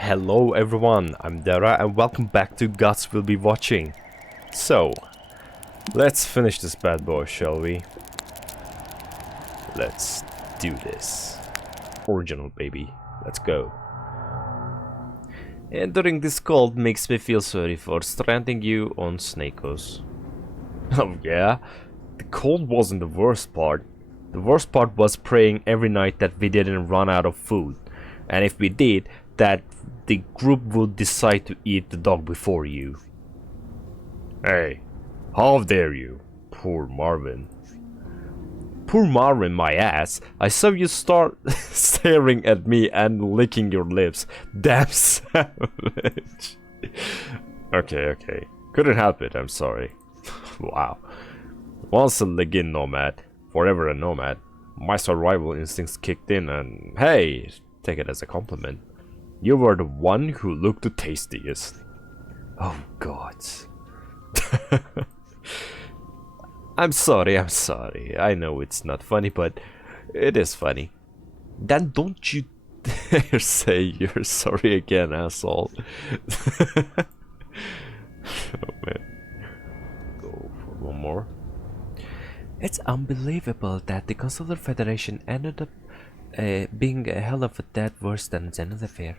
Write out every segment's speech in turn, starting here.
Hello everyone, I'm Dera and welcome back to Guts Will Be Watching. So, let's finish this bad boy, shall we? Let's do this. Original baby, let's go. Entering this cold makes me feel sorry for stranding you on Snakos. Oh yeah? The cold wasn't the worst part. The worst part was praying every night that we didn't run out of food. And if we did, that the group would decide to eat the dog before you. Hey, how dare you? Poor Marvin. Poor Marvin, my ass. I saw you start staring at me and licking your lips. Damn savage. Okay. Couldn't help it, I'm sorry. Wow. Once a Legin nomad, forever a nomad. My survival instincts kicked in and hey, take it as a compliment. You were the one who looked the tastiest. Oh god. I'm sorry. I know it's not funny, but it is funny. Then don't you dare say you're sorry again, asshole. Oh man. Go for one more. It's unbelievable that the Consular Federation ended up being a hell of a lot worse than Zenith Affair.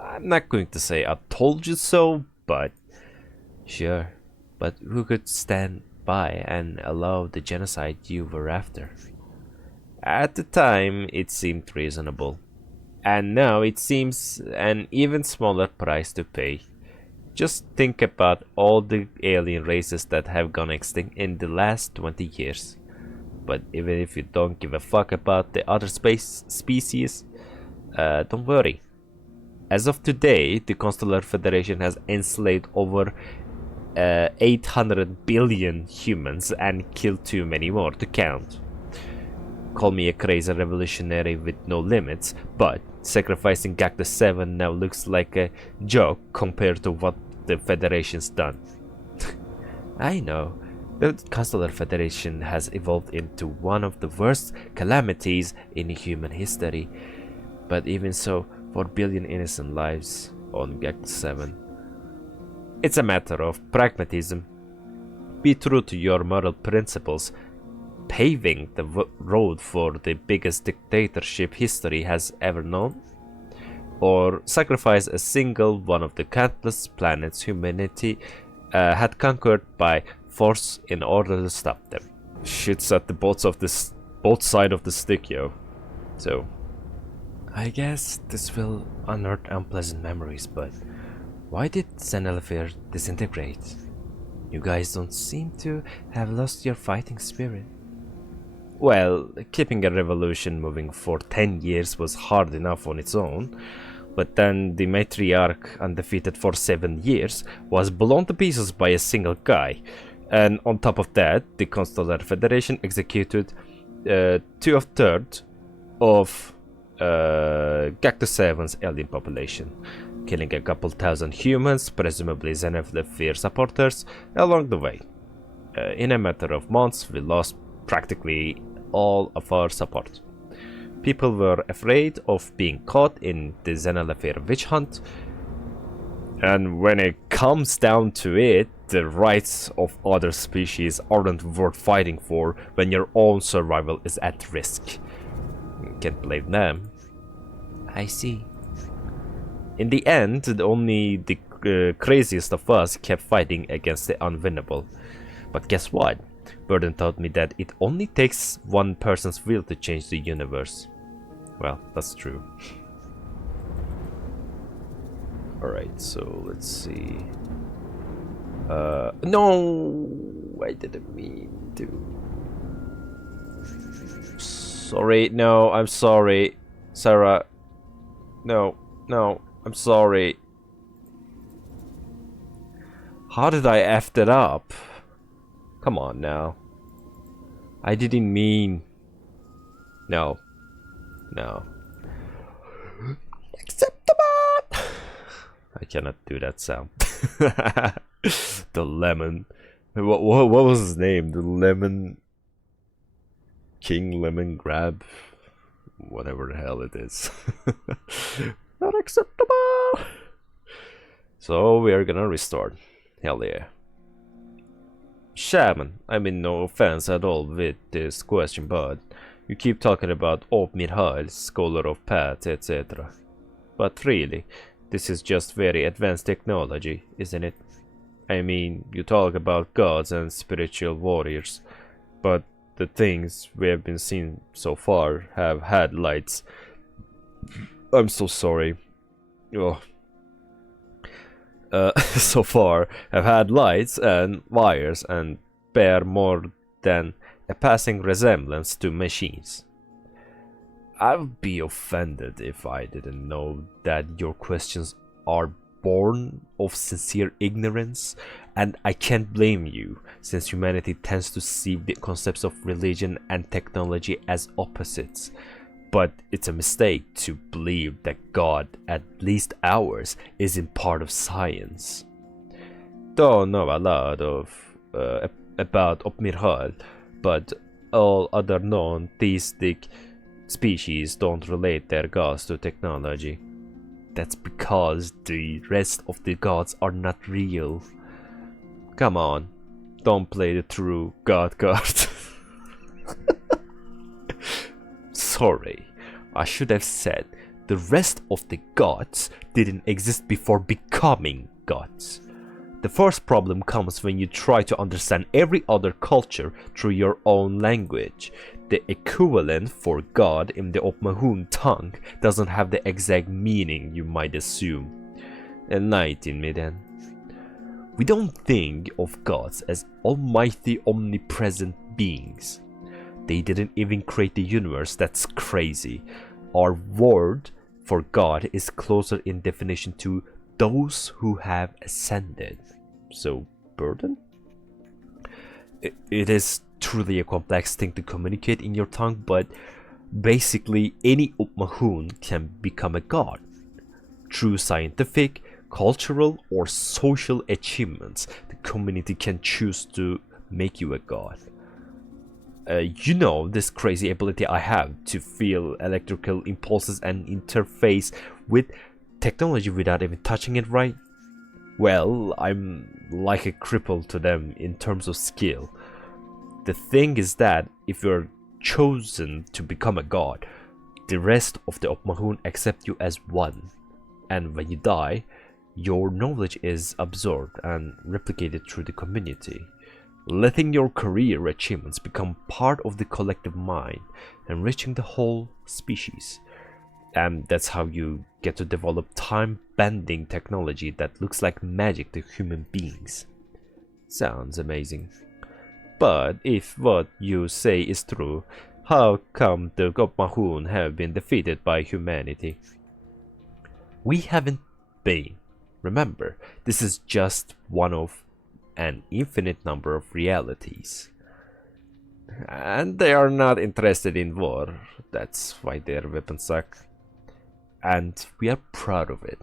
I'm not going to say I told you so, but sure. But who could stand by and allow the genocide you were after? At the time, it seemed reasonable. And now it seems an even smaller price to pay. Just think about all the alien races that have gone extinct in the last 20 years. But even if you don't give a fuck about the other species, don't worry. As of today, the Consular Federation has enslaved over 800 billion humans and killed too many more to count. Call me a crazy revolutionary with no limits, but sacrificing Cactus 7 now looks like a joke compared to what the Federation's done. I know, the Consular Federation has evolved into one of the worst calamities in human history, but even so, 4 billion innocent lives on Cactus 7. It's a matter of pragmatism. Be true to your moral principles, paving the road for the biggest dictatorship history has ever known, or sacrifice a single one of the countless planets humanity had conquered by force in order to stop them. Shit's at the both side of the stick, yo. So, I guess this will unearth unpleasant memories, but why did Zenelafir disintegrate? You guys don't seem to have lost your fighting spirit. Well, keeping a revolution moving for 10 years was hard enough on its own, but then the matriarch, undefeated for 7 years, was blown to pieces by a single guy. And on top of that, the Consular Federation executed 2/3 of Cactus 7's alien population, killing a couple thousand humans, presumably Zenith supporters, along the way. In a matter of months, we lost practically all of our support. People were afraid of being caught in the Zenith witch hunt, and when it comes down to it, the rights of other species aren't worth fighting for when your own survival is at risk. Can't blame them. I see. In the end, only the craziest of us kept fighting against the unwinnable. But guess what? Burden taught me that it only takes one person's will to change the universe. Well, that's true. Alright, so let's see. No! I didn't mean to. Sorry, no, I'm sorry. Sarah. No, I'm sorry. How did I F that up? Come on now. I didn't mean. No. Acceptable! I cannot do that sound. The lemon. What was his name? The lemon. King Lemon Grab? Whatever the hell it is. Not acceptable! So we're gonna restart. Hell yeah. Shaman, I mean no offense at all with this question, but you keep talking about Op Mihail, scholar of paths, etc. But really, this is just very advanced technology, isn't it? I mean, you talk about gods and spiritual warriors, but the things we have been seeing so far have had lights. I'm so sorry. Oh. So far have had lights and wires and bear more than a passing resemblance to machines. I would be offended if I didn't know that your questions are born of sincere ignorance, and I can't blame you, since humanity tends to see the concepts of religion and technology as opposites. But it's a mistake to believe that God, at least ours, isn't part of science. Don't know a lot of about Opmirhal, but all other known theistic species don't relate their gods to technology. That's because the rest of the gods are not real. Come on, don't play the true god card. Sorry, I should have said the rest of the gods didn't exist before becoming gods. The first problem comes when you try to understand every other culture through your own language. The equivalent for God in the Opmahun tongue doesn't have the exact meaning you might assume. Enlighten me then. We don't think of gods as almighty, omnipresent beings. They didn't even create the universe. That's crazy. Our word for God is closer in definition to those who have ascended. So, burden? It is truly a complex thing to communicate in your tongue, but basically any Upmahun can become a god. Through scientific, cultural, or social achievements, the community can choose to make you a god. You know this crazy ability I have to feel electrical impulses and interface with technology without even touching it, right? Well, I'm like a cripple to them in terms of skill. The thing is that if you're chosen to become a god, the rest of the Opmahun accept you as one. And when you die, your knowledge is absorbed and replicated through the community, letting your career achievements become part of the collective mind, enriching the whole species. And that's how you get to develop time-bending technology that looks like magic to human beings. Sounds amazing. But if what you say is true, how come the Gopmahun have been defeated by humanity? We haven't been. Remember, this is just one of an infinite number of realities. And they are not interested in war. That's why their weapons suck. And we are proud of it.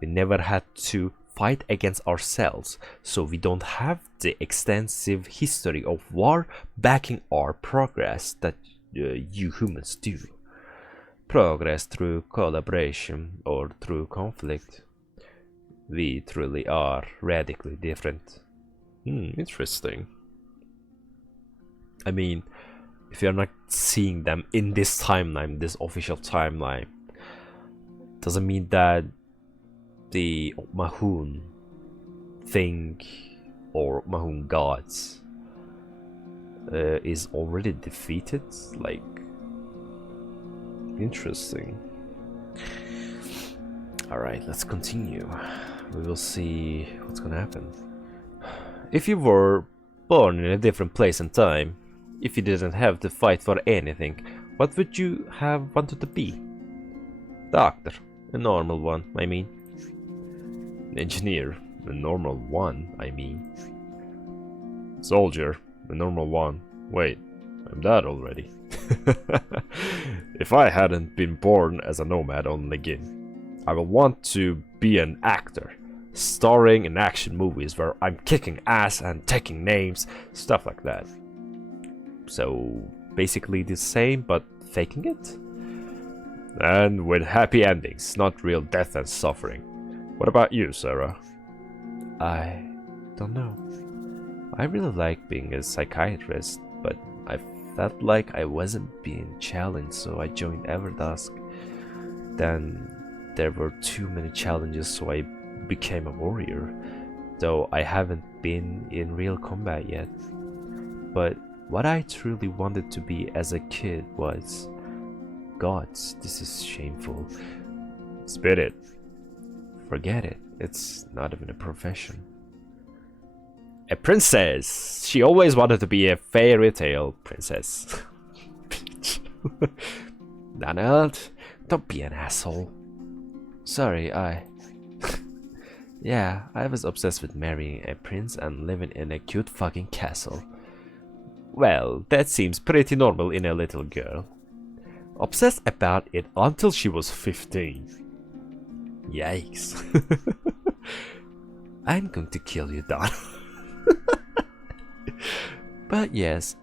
We never had to fight against ourselves, so we don't have the extensive history of war backing our progress that you humans do. Progress through collaboration or through conflict. We truly are radically different. Interesting. I mean, if you're not seeing them in this timeline, this official timeline, doesn't mean that the Mahun thing or Mahun gods is already defeated. Like, interesting. Alright, let's continue. We will see what's gonna happen. If you were born in a different place and time, if you didn't have to fight for anything, what would you have wanted to be? Doctor, a normal one, I mean. Engineer, a normal one, I mean. Soldier, a normal one. Wait, I'm that already. If I hadn't been born as a nomad on Legin, I will want to be an actor, starring in action movies where I'm kicking ass and taking names, stuff like that. So basically the same, but faking it? And with happy endings, not real death and suffering. What about you, Sarah? I don't know. I really like being a psychiatrist, but I felt like I wasn't being challenged, so I joined Everdusk. Then there were too many challenges, so I became a warrior, though I haven't been in real combat yet. But what I truly wanted to be as a kid was... Gods, this is shameful. Spit it. Forget it. It's not even a profession. A princess! She always wanted to be a fairy tale princess. Donald, don't be an asshole. Sorry, yeah, I was obsessed with marrying a prince and living in a cute fucking castle. Well, that seems pretty normal in a little girl. Obsessed about it until she was 15. Yikes. I'm going to kill you, Don. But yes,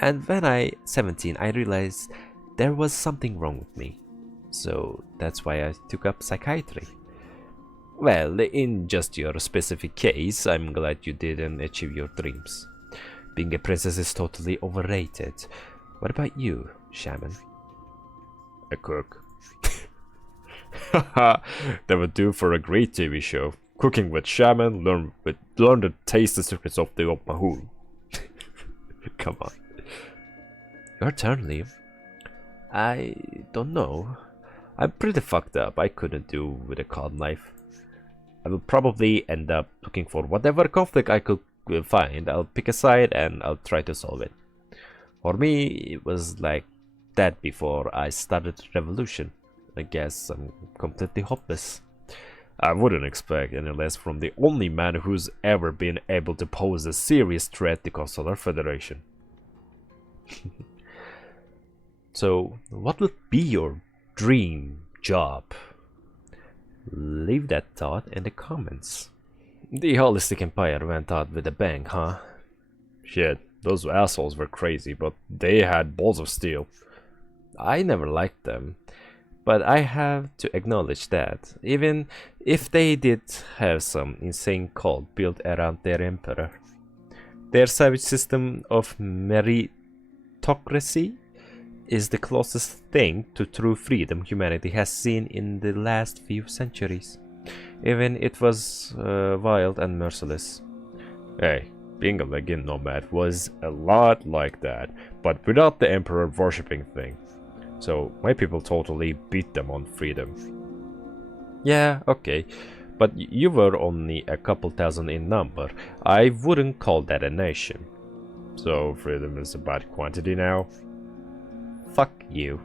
and when I 17, I realized there was something wrong with me. So that's why I took up psychiatry. Well, in just your specific case, I'm glad you didn't achieve your dreams. Being a princess is totally overrated. What about you, shaman? A cook. Haha, that would do for a great TV show. Cooking with shaman, learn the taste the secrets of the lmao. Come on. Your turn, Liam. I don't know. I'm pretty fucked up. I couldn't do with a calm life. I will probably end up looking for whatever conflict I could find. I'll pick a side and I'll try to solve it. For me, it was like that before I started revolution. I guess I'm completely hopeless. I wouldn't expect any less from the only man who's ever been able to pose a serious threat to Consular Federation. So, what would be your dream job? Leave that thought in the comments. The Holistic Empire went out with a bang, huh? Shit, those assholes were crazy, but they had balls of steel. I never liked them, but I have to acknowledge that, even if they did have some insane cult built around their emperor, their savage system of meritocracy is the closest thing to true freedom humanity has seen in the last few centuries. Even it was wild and merciless. Hey, being a legend nomad was a lot like that, but without the emperor worshipping thing. So my people totally beat them on freedom. Yeah, okay, but you were only a couple thousand in number. I wouldn't call that a nation. So freedom is about quantity now? Fuck you.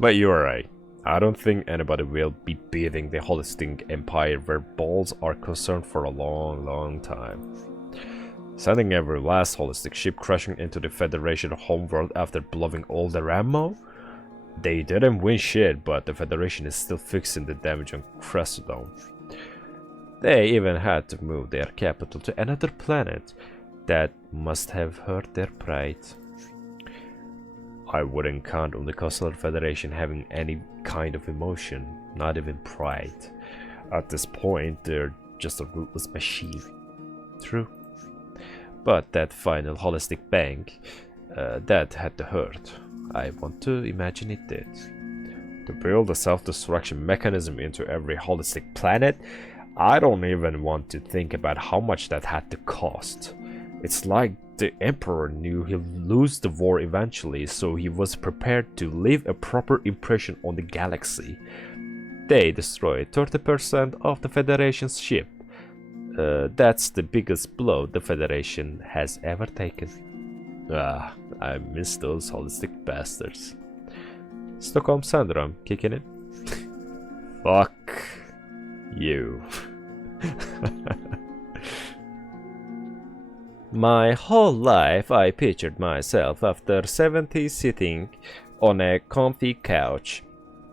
But you're right. I don't think anybody will be beating the Holistic Empire where balls are concerned for a long time. Sending every last Holistic ship crashing into the Federation homeworld after blowing all their ammo? They didn't win shit, but the Federation is still fixing the damage on Cressodome. They even had to move their capital to another planet. That must have hurt their pride. I wouldn't count on the Consular Federation having any kind of emotion, not even pride. At this point, they're just a ruthless machine. True. But that final Holistic bang, that had to hurt. I want to imagine it did. To build a self-destruction mechanism into every Holistic planet, I don't even want to think about how much that had to cost. It's like the Emperor knew he'll lose the war eventually, so he was prepared to leave a proper impression on the galaxy. They destroyed 30% of the Federation's ship. That's the biggest blow the Federation has ever taken. Ah, I miss those Holistic bastards. Stockholm Syndrome kicking in? Fuck you. My whole life I pictured myself after 70 sitting on a comfy couch,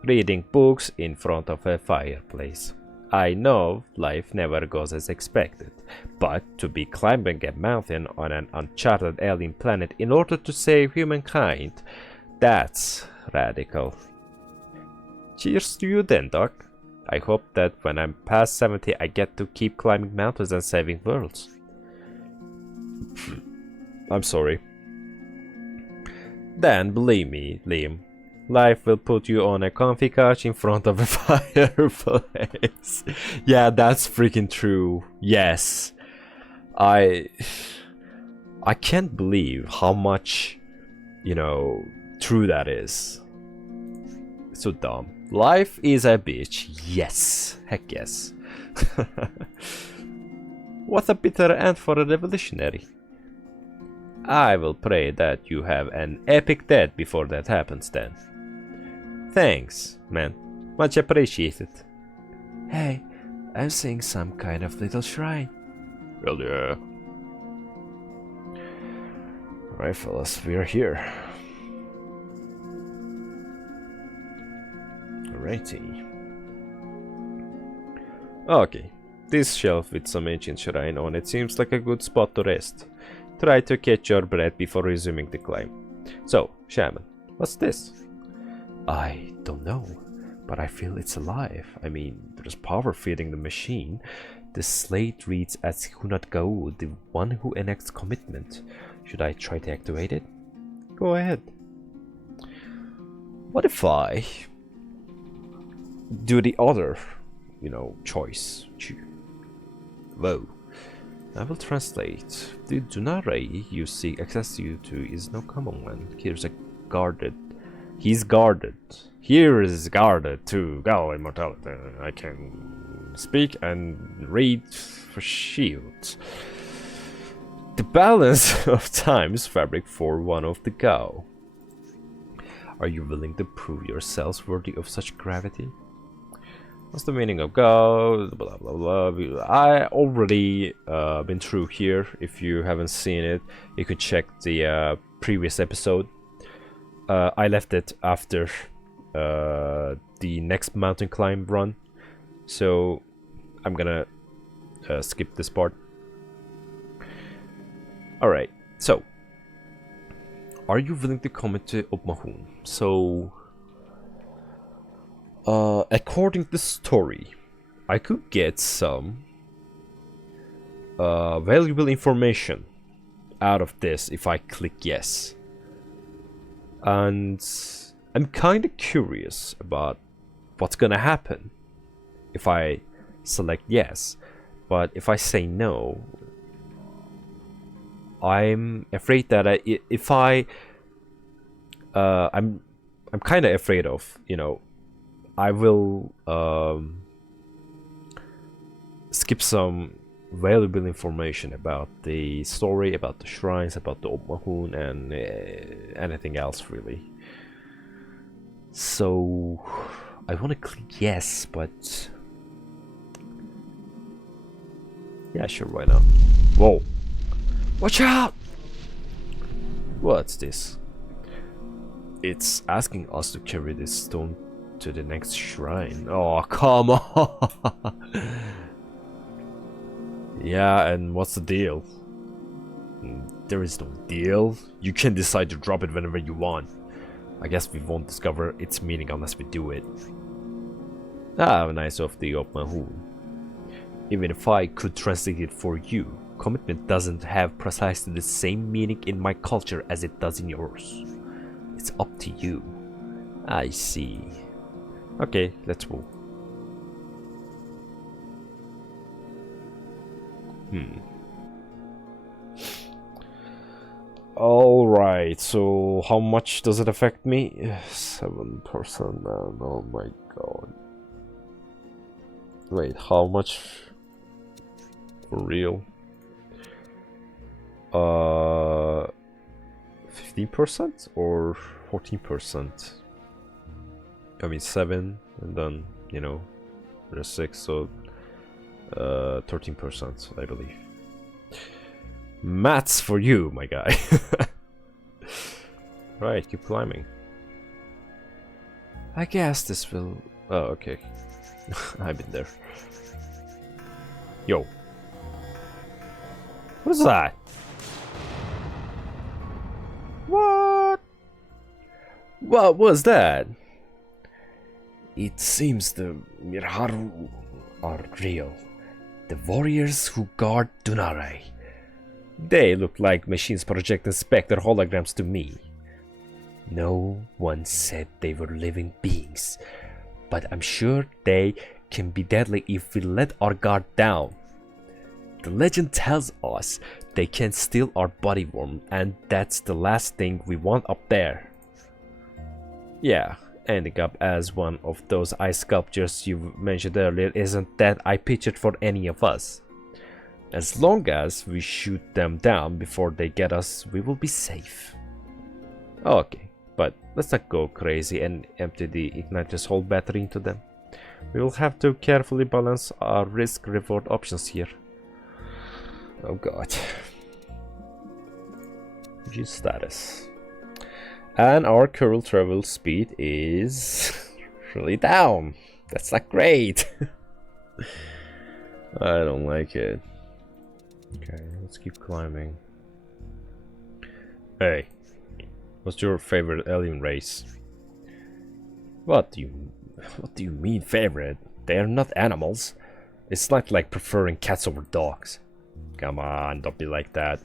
reading books in front of a fireplace. I know life never goes as expected, but to be climbing a mountain on an uncharted alien planet in order to save humankind, that's radical. Cheers to you then, Doc. I hope that when I'm past 70 I get to keep climbing mountains and saving worlds. I'm sorry. Then, believe me, Liam, life will put you on a comfy couch in front of a fireplace. Yeah, that's freaking true. Yes. I can't believe how much, you know, true that is. So dumb. Life is a bitch. Yes. Heck yes. What a bitter end for a revolutionary. I will pray that you have an epic death before that happens then. Thanks, man. Much appreciated. Hey, I'm seeing some kind of little shrine. Well, yeah. Alright, fellas, we are here. Alrighty. Okay, this shelf with some ancient shrine on it seems like a good spot to rest. Try to catch your breath before resuming the climb. So, Shaman, what's this? I don't know, but I feel it's alive. I mean, there's power feeding the machine. The slate reads as Hunat Gau, the one who enacts commitment. Should I try to activate it? Go ahead. What if I do the other, you know, choice? Whoa. I will translate. The Dunare you seek access to is no common one. Here's a guarded. He's guarded. Here is guarded to Gao immortality. I can speak and read for shield. The balance of times fabric for one of the Gao. Are you willing to prove yourselves worthy of such gravity? What's the meaning of Gao? Blah blah blah. I already been through here. If you haven't seen it, you could check the previous episode. I left it after the next mountain climb run, so I'm gonna skip this part. Alright, so are you willing to commit to Opmahun? So according to the story, I could get some valuable information out of this if I click yes. And I'm kind of curious about what's gonna happen if I select yes. But if I say no, I'm afraid that I'm kind of afraid of, you know, I will skip some valuable information about the story, about the shrines, about the Opmahun, and anything else really. So I want to click yes, but yeah, sure, why not? Whoa! Watch out! What's this? It's asking us to carry this stone to the next shrine. Oh, come on! Yeah, and what's the deal? There is no deal. You can decide to drop it whenever you want. I guess we won't discover its meaning unless we do it. Ah, nice of the Opmahun. Even if I could translate it for you, commitment doesn't have precisely the same meaning in my culture as it does in yours. It's up to you. I see. Okay, let's move. Alright, so how much does it affect me? 7%, man. Oh my god. Wait, how much? For real? 15% or 14%? I mean 7 and then, you know, there's 6, so 13%, I believe. Maths for you, my guy. Right, keep climbing. I guess this will... Oh, okay. I've been there. Yo. What is that? What? What was that? It seems the Mirharu are real. The warriors who guard Dunare. They look like machines projecting Spectre holograms to me. No one said they were living beings, but I'm sure they can be deadly if we let our guard down. The legend tells us they can steal our body warmth, and that's the last thing we want up there. Yeah, ending up as one of those ice sculptures you mentioned earlier isn't that I pictured for any of us. As long as we shoot them down before they get us, we will be safe. Okay, but let's not go crazy and empty the Igniter's whole battery into them. We will have to carefully balance our risk-reward options here. Oh god. G status. And our current travel speed is really down. That's not great. I don't like it. Okay, let's keep climbing. Hey, what's your favorite alien race? What do you mean favorite? They are not animals. It's not like preferring cats over dogs. Come on, don't be like that.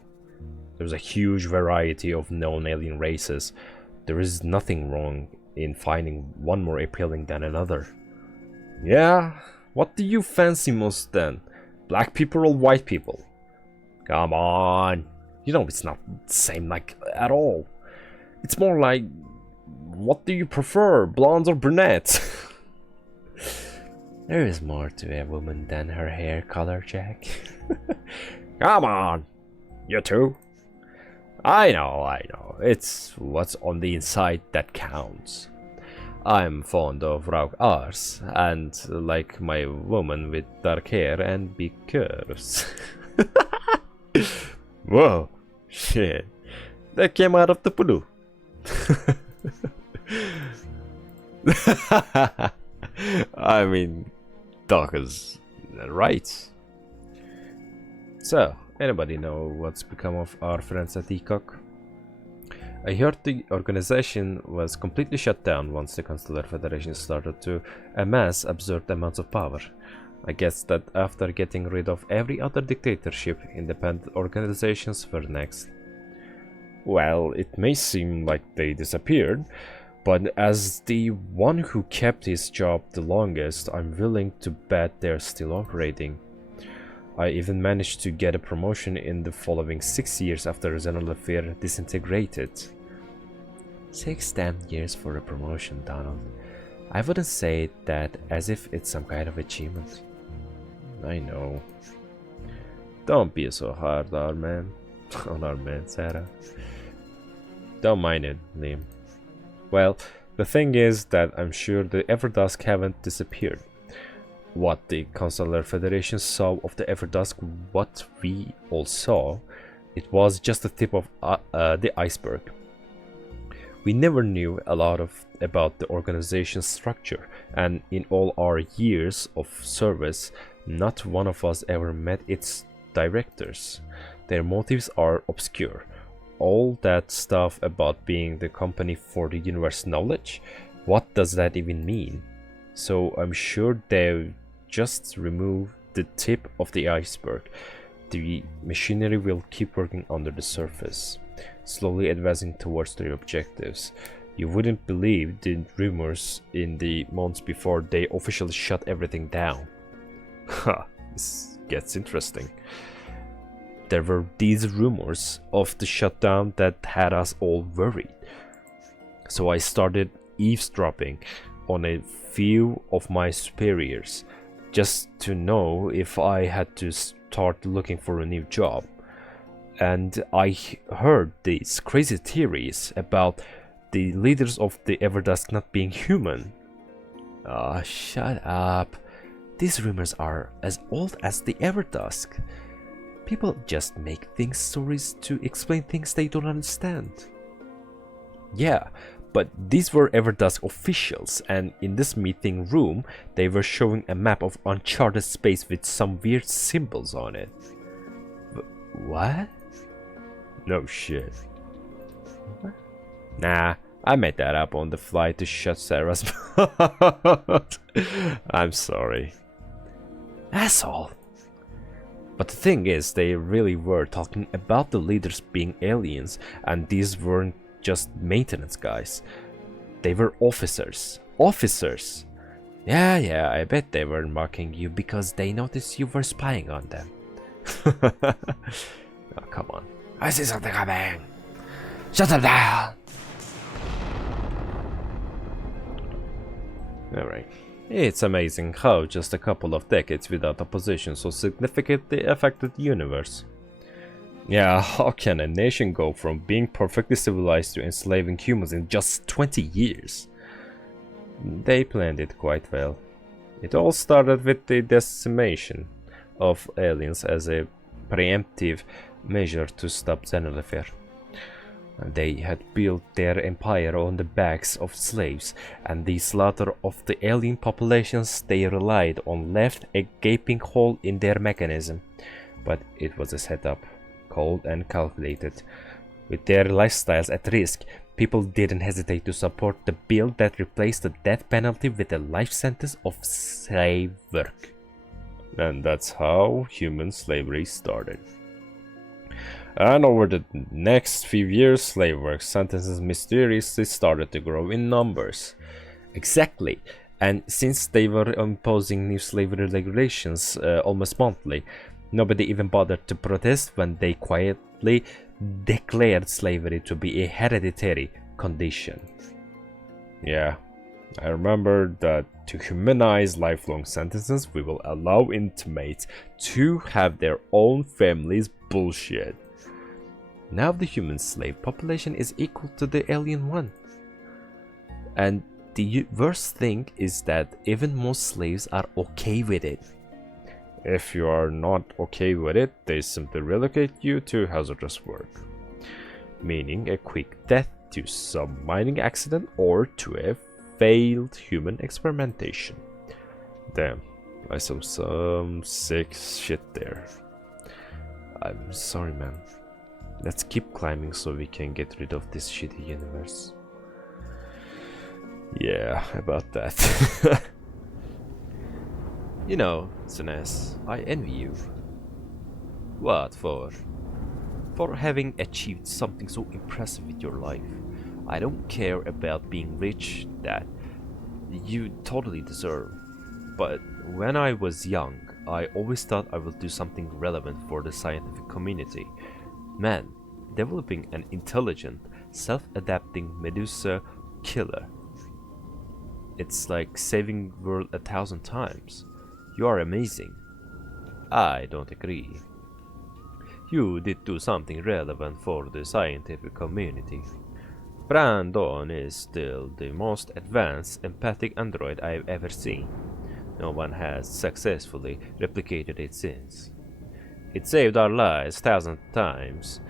There's a huge variety of known alien races. There is nothing wrong in finding one more appealing than another. Yeah? What do you fancy most then? Black people or white people? Come on. You know it's not the same like at all. It's more like, what do you prefer, blondes or brunettes? There is more to a woman than her hair color, Jack. Come on, you too. I know. It's what's on the inside that counts. I'm fond of raw arse and like my woman with dark hair and big curves. Whoa, shit. That came out of the blue. I mean, Doc is right. So, anybody know what's become of our friends at ECOC? I heard the organization was completely shut down once the Consular Federation started to amass absurd amounts of power. I guess that after getting rid of every other dictatorship, independent organizations were next. Well, it may seem like they disappeared, but as the one who kept his job the longest, I'm willing to bet they're still operating. I even managed to get a promotion in the following 6 years after General Affair disintegrated. 6 damn years for a promotion, Donald. I wouldn't say that as if it's some kind of achievement. I know. Don't be so hard, our man. On our man, Sarah. Don't mind it, Liam. Well, the thing is that I'm sure the Everdusk haven't disappeared. What the Consular Federation saw of the Everdusk, what we all saw, it was just the tip of the iceberg. We never knew a lot about the organization's structure, and in all our years of service, not one of us ever met its directors. Their motives are obscure. All that stuff about being the company for the universe knowledge, what does that even mean? So I'm sure they'll just remove the tip of the iceberg. The machinery will keep working under the surface, slowly advancing towards their objectives. You wouldn't believe the rumors in the months before they officially shut everything down. Ha, this gets interesting. There were these rumors of the shutdown that had us all worried. So I started eavesdropping on a few of my superiors, just to know if I had to start looking for a new job. And I heard these crazy theories about the leaders of the Everdusk not being human. Ah, shut up. These rumors are as old as the Everdusk. People just make stories to explain things they don't understand. Yeah, but these were Everdusk officials, and in this meeting room, they were showing a map of uncharted space with some weird symbols on it. What? No shit. Nah, I made that up on the fly to shut Sarah's mouth. I'm sorry. Asshole. But the thing is, they really were talking about the leaders being aliens, and these weren't just maintenance guys. They were officers. Officers! Yeah, I bet they were mocking you because they noticed you were spying on them. Oh, come on. I see something coming! Shut them down! Alright. It's amazing how just a couple of decades without opposition so significantly affected the universe. Yeah, how can a nation go from being perfectly civilized to enslaving humans in just 20 years? They planned it quite well. It all started with the decimation of aliens as a preemptive measure to stop Xenophagy. They had built their empire on the backs of slaves, and the slaughter of the alien populations they relied on left a gaping hole in their mechanism. But it was a setup, cold and calculated. With their lifestyles at risk, people didn't hesitate to support the bill that replaced the death penalty with a life sentence of slave work. And that's how human slavery started. And over the next few years, slave work sentences mysteriously started to grow in numbers. Exactly. And since they were imposing new slavery regulations almost monthly, nobody even bothered to protest when they quietly declared slavery to be a hereditary condition. Yeah, I remember that to humanize lifelong sentences, we will allow inmates to have their own families. Bullshit. Now the human slave population is equal to the alien one. And the worst thing is that even most slaves are okay with it. If you are not okay with it, they simply relocate you to hazardous work, meaning a quick death to some mining accident or to a failed human experimentation. Damn, I saw some sick shit there. I'm sorry, man. Let's keep climbing so we can get rid of this shitty universe. Yeah, about that. You know, Zenes, I envy you. What for? For having achieved something so impressive with your life. I don't care about being rich, that you totally deserve. But when I was young, I always thought I would do something relevant for the scientific community. Man, developing an intelligent, self-adapting Medusa killer. It's like saving the world 1,000 times. You are amazing. I don't agree. You did do something relevant for the scientific community. Brandon is still the most advanced empathic android I've ever seen. No one has successfully replicated it since. It saved our lives 1,000 times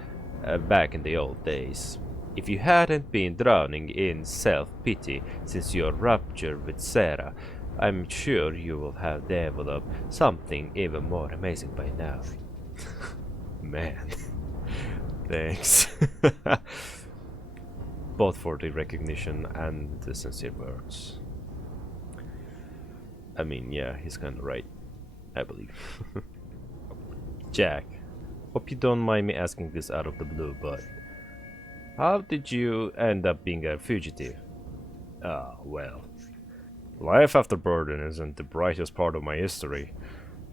back in the old days. If you hadn't been drowning in self-pity since your rupture with Sarah, I'm sure you will have developed something even more amazing by now. Man, thanks. Both for the recognition and the sincere words. I mean, yeah, he's kinda right, I believe. Jack, hope you don't mind me asking this out of the blue, but how did you end up being a fugitive? Well, life after Burden isn't the brightest part of my history.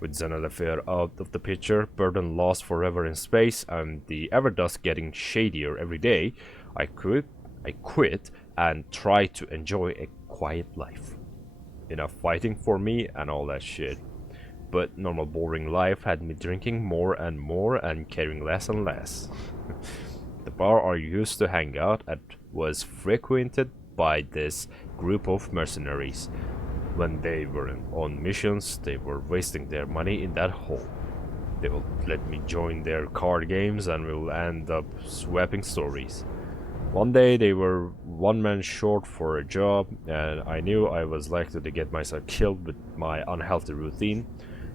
With Xenophagy out of the picture, Burden lost forever in space, and the Everdusk getting shadier every day, I quit and tried to enjoy a quiet life. Enough fighting for me and all that shit. But normal boring life had me drinking more and caring less and less. The bar I used to hang out at was frequented by this group of mercenaries. When they were on missions, they were wasting their money in that hole. They will let me join their card games and we will end up swapping stories. One day they were one man short for a job, and I knew I was likely to get myself killed with my unhealthy routine,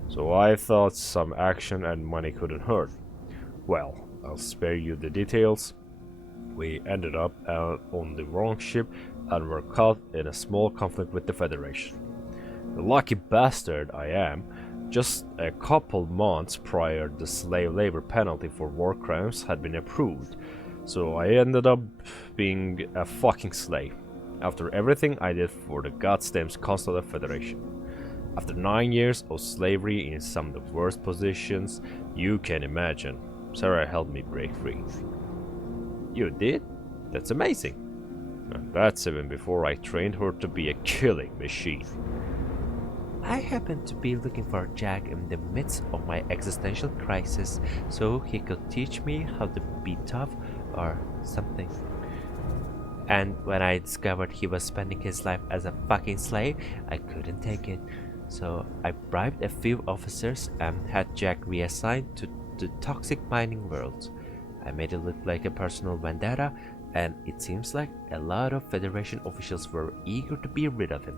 so I thought some action and money couldn't hurt. Well, I'll spare you the details. We ended up on the wrong ship and were caught in a small conflict with the Federation. The lucky bastard I am, just a couple months prior the slave labor penalty for war crimes had been approved, so I ended up being a fucking slave, after everything I did for the goddamn Consular Federation. After 9 years of slavery in some of the worst positions you can imagine, Sarah helped me break free. You did? That's amazing. And that's even before I trained her to be a killing machine. I happened to be looking for Jack in the midst of my existential crisis so he could teach me how to be tough or something. And when I discovered he was spending his life as a fucking slave, I couldn't take it. So I bribed a few officers and had Jack reassigned to the toxic mining world. I made it look like a personal vendetta, and it seems like a lot of Federation officials were eager to be rid of him.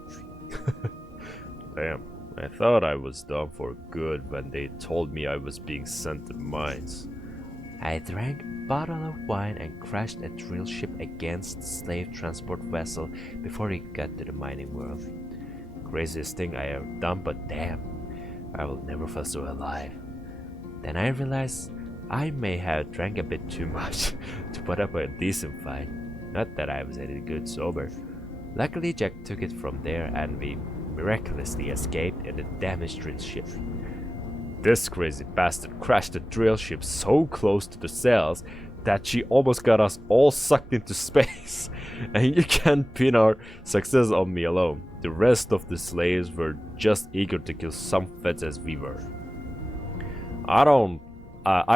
Damn, I thought I was done for good when they told me I was being sent to mines. I drank a bottle of wine and crashed a drill ship against the slave transport vessel before it got to the mining world. Craziest thing I ever done, but damn, I will never feel so alive. Then I realized I may have drank a bit too much to put up a decent fight. Not that I was any good sober. Luckily, Jack took it from there and we miraculously escaped in the damaged drill ship. This crazy bastard crashed the drill ship so close to the cells that she almost got us all sucked into space. And you can't pin our success on me alone. The rest of the slaves were just eager to kill some feds as we were. I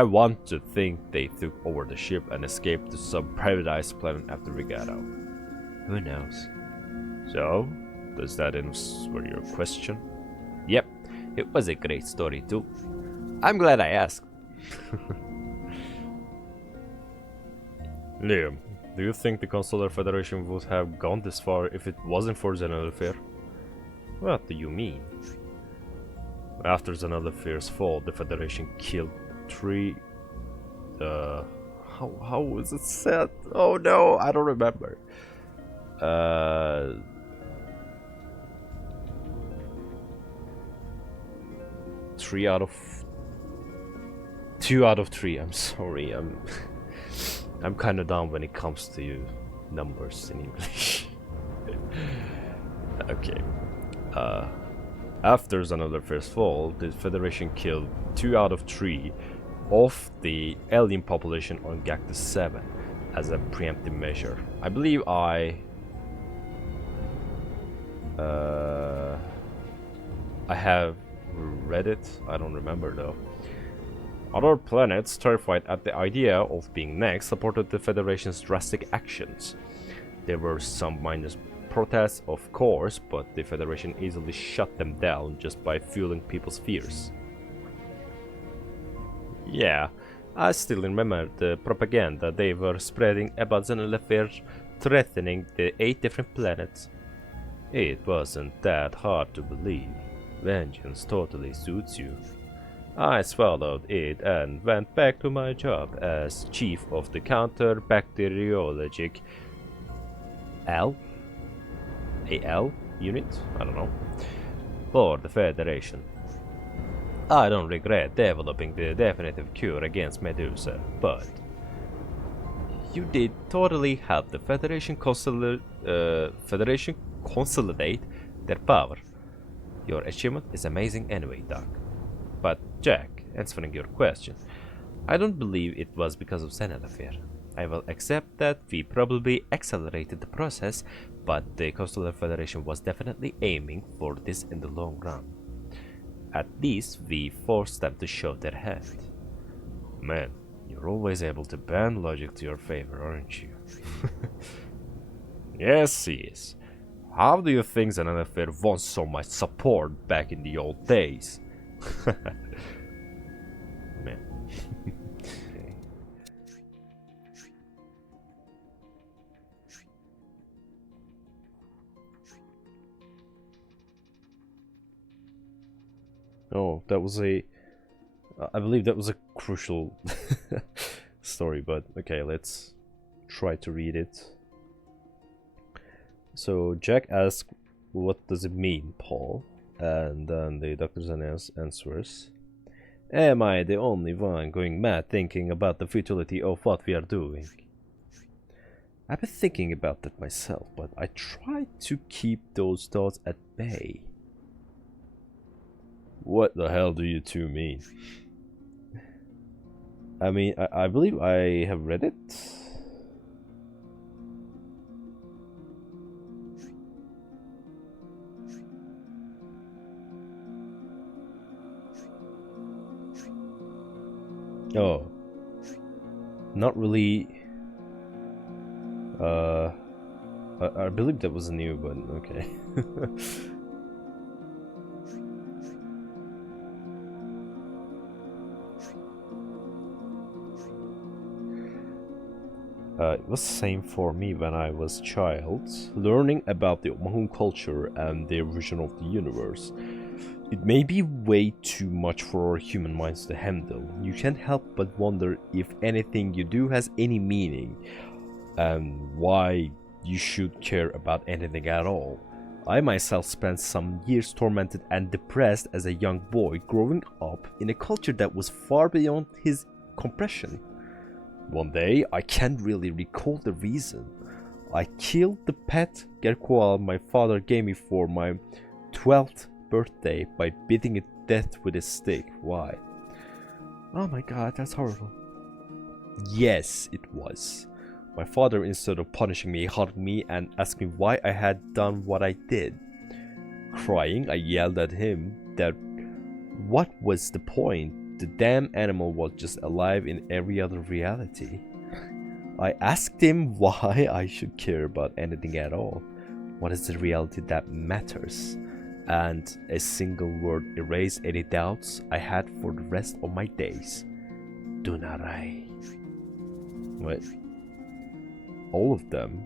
want to think they took over the ship and escaped to some privatized planet after we got out. Who knows? So, does that answer your question? Yep, it was a great story too. I'm glad I asked. Liam, do you think the Consular Federation would have gone this far if it wasn't for Zenelfair? What do you mean? After Zenelfair's fall, the Federation killed 3... how was it said? Oh no, I don't remember. 2 out of 3. I'm sorry. I'm kind of down when it comes to numbers in English. Okay. After Zenelfair's fall, the Federation killed 2 out of 3 of the alien population on Gactus 7 as a preemptive measure. I believe I have read it. I don't remember though. Other planets, terrified at the idea of being next, supported the Federation's drastic actions. There were some minor protests, of course, but the Federation easily shut them down just by fueling people's fears. Yeah, I still remember the propaganda they were spreading about Zenelfair threatening the 8 different planets. It wasn't that hard to believe. Vengeance totally suits you. I swallowed it and went back to my job as chief of the counter-bacteriologic AL unit? I don't know. For the Federation. I don't regret developing the definitive cure against Medusa, but you did totally help the Federation consolidate their power. Your achievement is amazing anyway, Doc. But Jack, answering your question, I don't believe it was because of Zenelfair. I will accept that we probably accelerated the process, but the Consular Federation was definitely aiming for this in the long run. At least we forced them to show their head. Man, you're always able to bend logic to your favor, aren't you? Yes, he is. How do you think Zenelfair won so much support back in the old days? Man. Okay. Oh, that was I believe that was a crucial story, but okay, let's try to read it. So Jack asks, "What does it mean, Paul?" And then the doctor's answers, "Am I the only one going mad thinking about the futility of what we are doing?" I've been thinking about that myself, but I try to keep those thoughts at bay. What the hell do you two mean? I mean, I believe I have read it. Oh, not really. I believe that was new, but okay. It was the same for me when I was a child, learning about the Oahu culture and their vision of the universe. It may be way too much for our human minds to handle. You can't help but wonder if anything you do has any meaning, and why you should care about anything at all. I myself spent some years tormented and depressed as a young boy, growing up in a culture that was far beyond his comprehension. One day, I can't really recall the reason. I killed the pet Gerqual my father gave me for my 12th birthday by beating it to death with a stick. Why? Oh my god, that's horrible. Yes, it was. My father, instead of punishing me, hugged me and asked me why I had done what I did. Crying, I yelled at him that what was the point? The damn animal was just alive in every other reality. I asked him why I should care about anything at all. What is the reality that matters? And a single word erased any doubts I had for the rest of my days. Dunarai. What? All of them?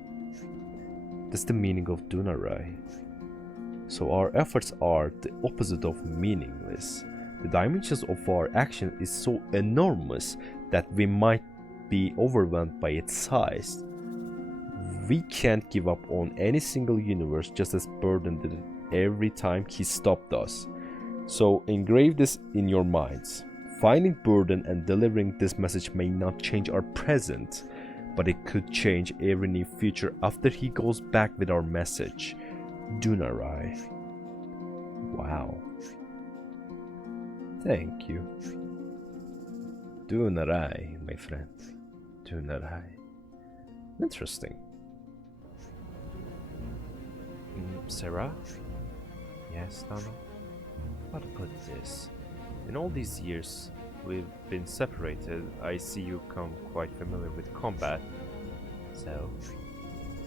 That's the meaning of Dunarai. So our efforts are the opposite of meaningless. The dimensions of our action is so enormous that we might be overwhelmed by its size. We can't give up on any single universe just as Burden did every time he stopped us. So engrave this in your minds. Finding Burden and delivering this message may not change our present, but it could change every new future after he goes back with our message. Dunarai. Wow. Thank you. Dunarai, my friend. Dunarai. Interesting. Sarah? Yes, Donald? How to put this? In all these years we've been separated, I see you come quite familiar with combat. So,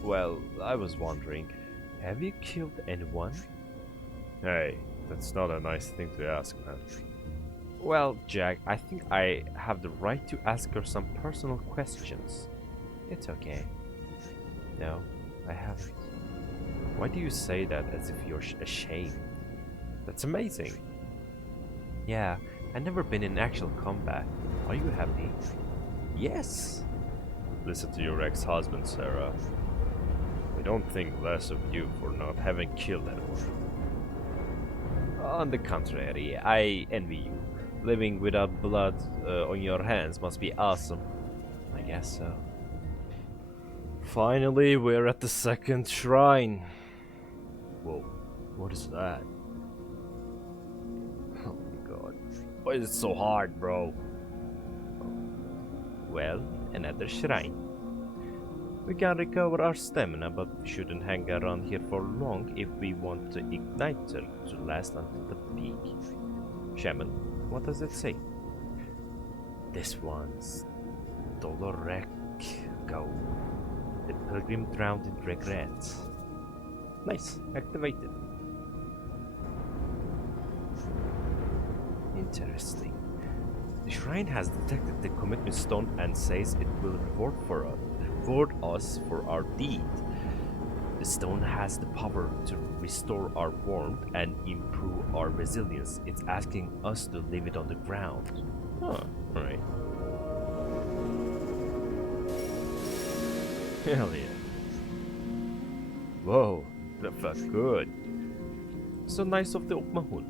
well, I was wondering, have you killed anyone? Hey, that's not a nice thing to ask, man. Well, Jack, I think I have the right to ask her some personal questions. It's okay. No, I haven't. Why do you say that as if you're ashamed? That's amazing. Yeah, I've never been in actual combat. Are you happy? Yes. Listen to your ex-husband, Sarah. We don't think less of you for not having killed anyone. On the contrary, I envy you. Living without blood on your hands must be awesome. I guess so. Finally, we're at the second shrine. Whoa, what is that? Oh my god. Why is it so hard, bro? Well, another shrine. We can recover our stamina, but we shouldn't hang around here for long if we want the igniter to last until the peak. Shaman, what does it say? This one's Dolorek Go. The pilgrim drowned in regrets. Nice, activated. Interesting. The shrine has detected the commitment stone and says it will reward us for our deed. The stone has the power to restore our warmth and improve our resilience. It's asking us to leave it on the ground. Huh, alright. Hell yeah. Whoa, that felt good. So nice of the Upmahun.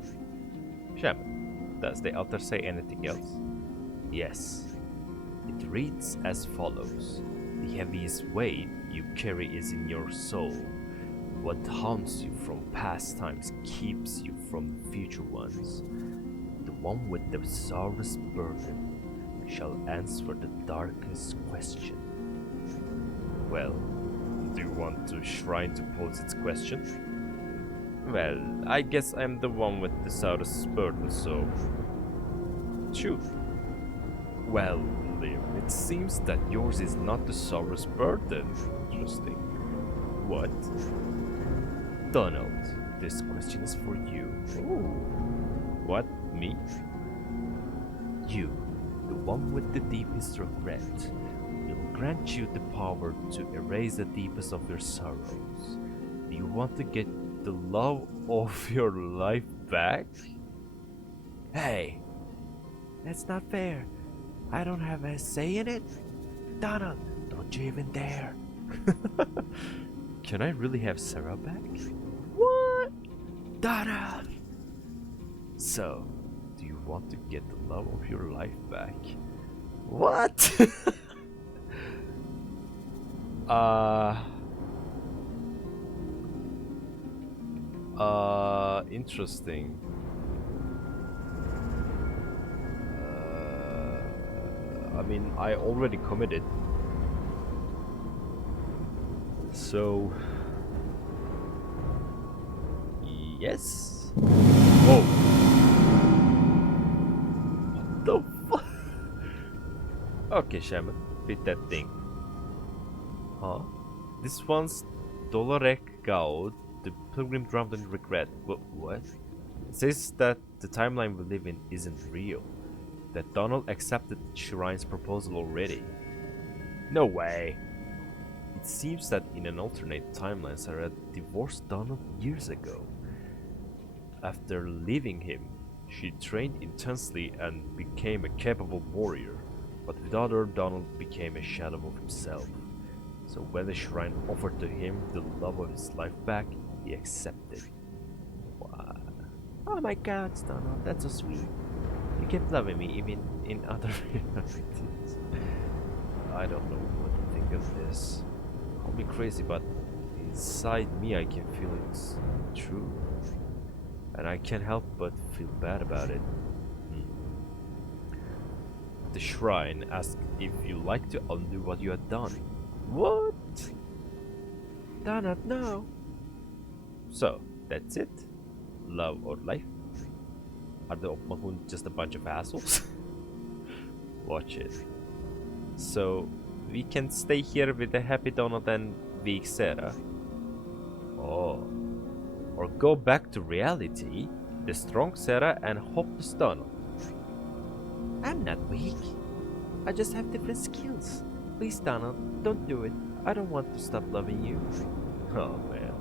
Shaman, does the altar say anything else? Yes. It reads as follows. The heaviest weight you carry is in your soul. What haunts you from past times keeps you from future ones. The one with the sorest burden shall answer the darkest question. Well, do you want the shrine to pose its question? Well, I guess I'm the one with the sorest burden, so... shoot. Well, Liv, it seems that yours is not the sorest burden. Interesting. What? Donald, this question is for you. Ooh. What? Me? You, the one with the deepest regret, will grant you the power to erase the deepest of your sorrows. Do you want to get the love of your life back? Hey, that's not fair. I don't have a say in it. Donald, don't you even dare. Can I really have Sarah back? What? Donald! So, do you want to get the love of your life back? What? Interesting. I mean, I already committed. So... yes? Whoa. What the fuck? Okay, Shaman, beat that thing. Huh? This one's Dolorek Gaud, the pilgrim drowned in regret. What? It says that the timeline we live in isn't real. That Donald accepted Shirine's proposal already. No way! It seems that in an alternate timeline, Sarah divorced Donald years ago. After leaving him, she trained intensely and became a capable warrior, but without her, Donald became a shadow of himself. So when the shrine offered to him the love of his life back, he accepted. Wow. Oh my god, Donald, that's so sweet. You kept loving me even in other realities. I don't know what to think of this. Call me crazy, but inside me I can feel it's true. And I can't help but feel bad about it. The shrine asks if you like to undo what you had done. What? Donald, no. So, that's it? Love or life? Are the Opmahun just a bunch of assholes? Watch it. So, we can stay here with the happy Donald and weak Sarah. Oh. Or go back to reality, the strong Sarah and hopeless Donald. I'm not weak. I just have different skills. Please, Donald, don't do it. I don't want to stop loving you. Oh man.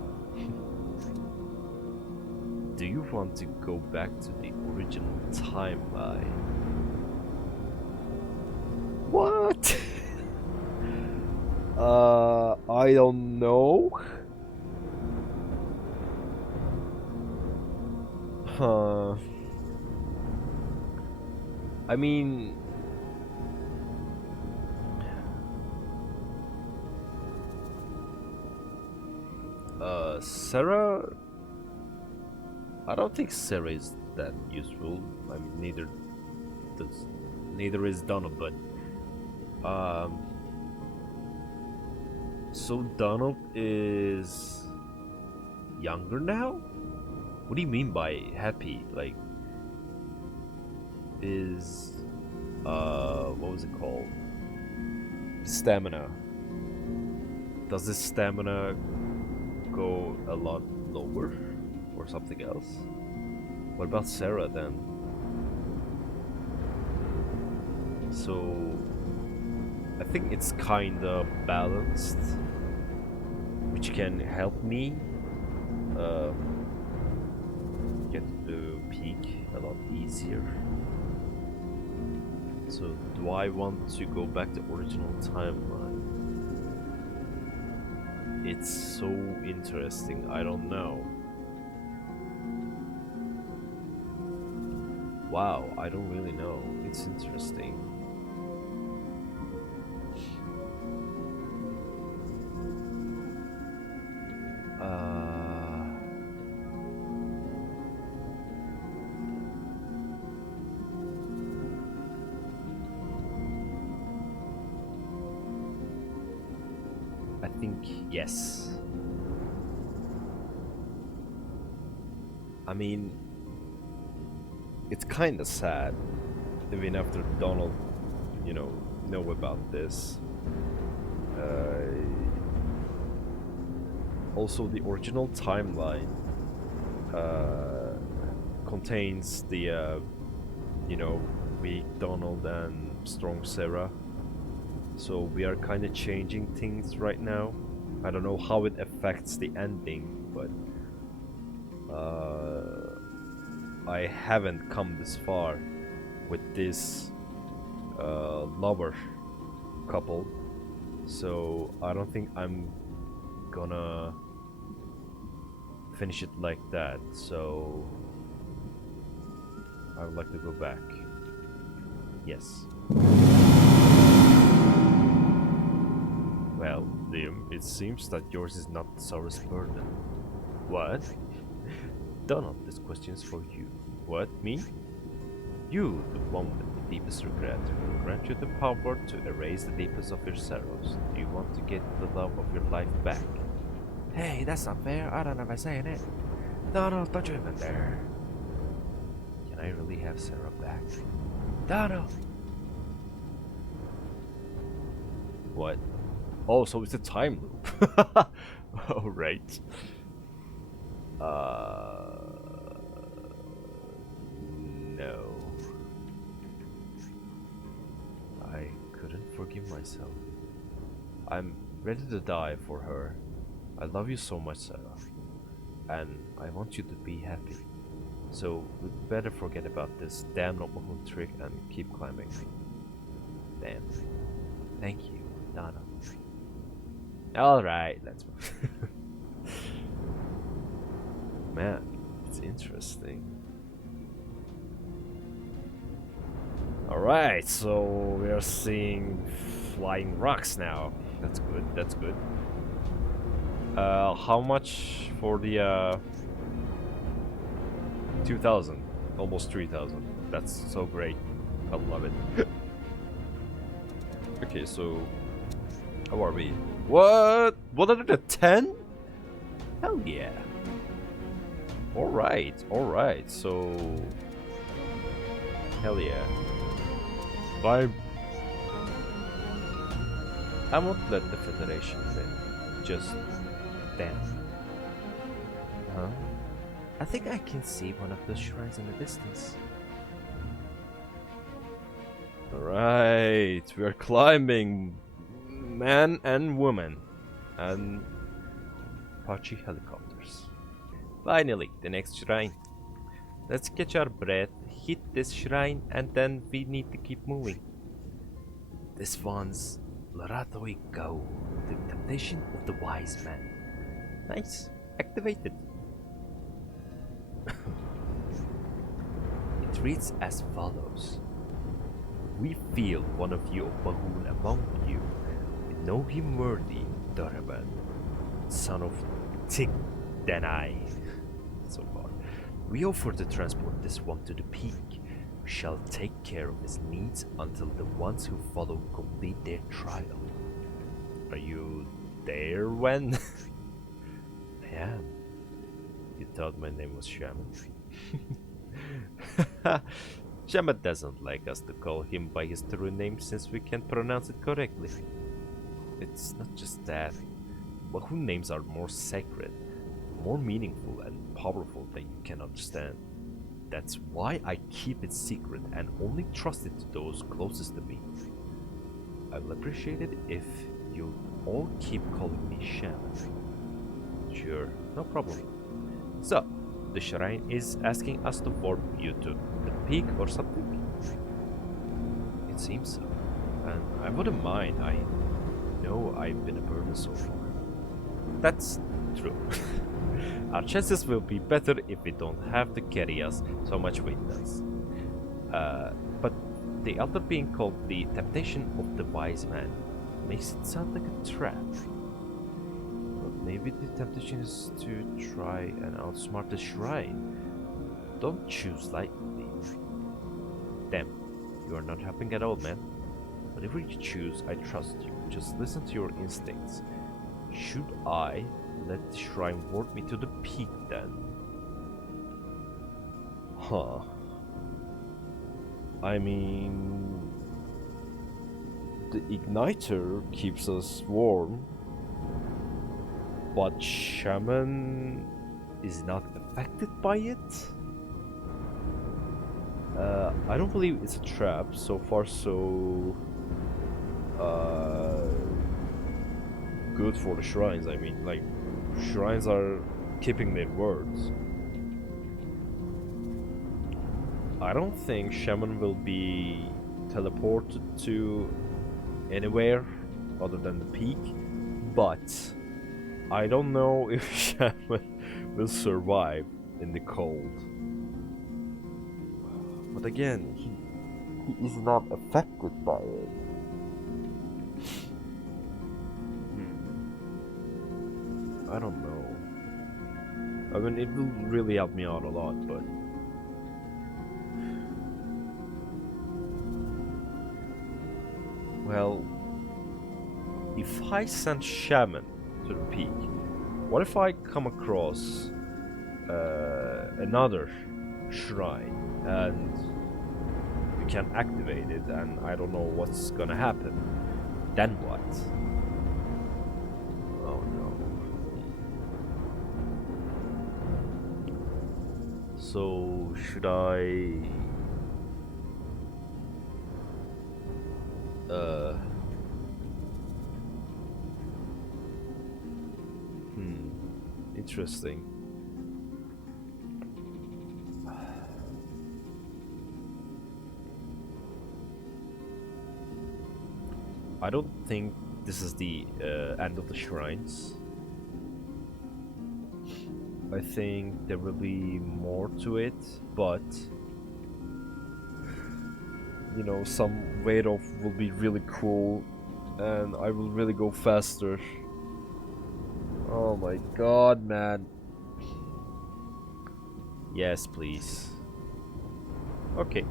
Do you want to go back to the original timeline? What? I don't know. I mean, Sarah. I don't think Sarah is that useful. I mean, neither is Donald, but so Donald is younger now? What do you mean by happy? Like, is what was it called? Stamina. Does this stamina go a lot lower or something else? What about Sarah then? So I think it's kinda balanced, which can help me get to peak a lot easier. So do I want to go back to original timeline? It's so interesting, I don't know. Wow, I don't really know. It's interesting. I think yes. I mean, it's kind of sad, even after Donald, know about this. Also, the original timeline contains the, weak Donald and strong Sarah. So we are kind of changing things right now. I don't know how it affects the ending, but I haven't come this far with this lover couple, so I don't think I'm gonna finish it like that. So I would like to go back. Yes. Well, Liam, it seems that yours is not Sarah's burden. What? Donald, this question is for you. What, me? You, the one with the deepest regret, will grant you the power to erase the deepest of your sorrows. Do you want to get the love of your life back? Hey, that's not fair. I don't know if I'm saying it. Donald, don't you even dare. Can I really have Sarah back? Donald! What? Oh, so it's a time loop. Oh, right. No. I couldn't forgive myself. I'm ready to die for her. I love you so much, Sarah. And I want you to be happy. So we'd better forget about this damn Notebook trick and keep climbing. Damn. Thank you, Donna. Alright, let's move. Man, it's interesting. Alright, so we are seeing flying rocks now. That's good, that's good. How much for the 2,000? Almost 3,000. That's so great. I love it. Okay, so how are we? What? 110? Hell yeah. Alright, so hell yeah. Vibe. I won't let the Federation win. Just damn. Huh? I think I can see one of those shrines in the distance. Alright, we're climbing, man and woman, and Apache helicopters. Finally, the next shrine. Let's catch our breath, hit this shrine, and then we need to keep moving. This one's Laratoi Go, the temptation of the wise man. Nice, activated. It reads as follows. We feel one of you of Bahoon among you. We know him worthy, Doraban, son of Tigdanai. So far. We offer to transport this one to the peak. We shall take care of his needs until the ones who follow complete their trial. Are you there, Wen? I am. You thought my name was Shaman? Shaman doesn't like us to call him by his true name since we can't pronounce it correctly. It's not just that. Bahoon names are more sacred, more meaningful and powerful than you can understand. That's why I keep it secret and only trust it to those closest to me. I will appreciate it if you all keep calling me Shaman. Sure, no problem. So, the shrine is asking us to warp you to the peak or something? It seems so. And I wouldn't mind. I know I've been a burden so far. That's true. Our chances will be better if we don't have to carry us so much with us. But the other being called the temptation of the wise man makes it sound like a trap. But maybe the temptation is to try and outsmart the shrine. Don't choose lightly. Damn, you are not helping at all, man. Whatever you choose, I trust you. Just listen to your instincts. Should I let the shrine ward me to the peak then? Huh. I mean, the igniter keeps us warm, but shaman is not affected by it? I don't believe it's a trap. So far, so good for the shrines. I mean, like, shrines are keeping their words. I don't think shaman will be teleported to anywhere other than the peak, but I don't know if shaman will survive in the cold. But again, he is not affected by it. I don't know. I mean, it will really help me out a lot, but well, if I send shaman to the peak, what if I come across another shrine and we can activate it and I don't know what's gonna happen? Then what? Oh no. So should I interesting. I don't think this is the end of the shrines. I think there will be more to it, but you know, some weight off will be really cool and I will really go faster. Oh my god, man. Yes, please. Okay.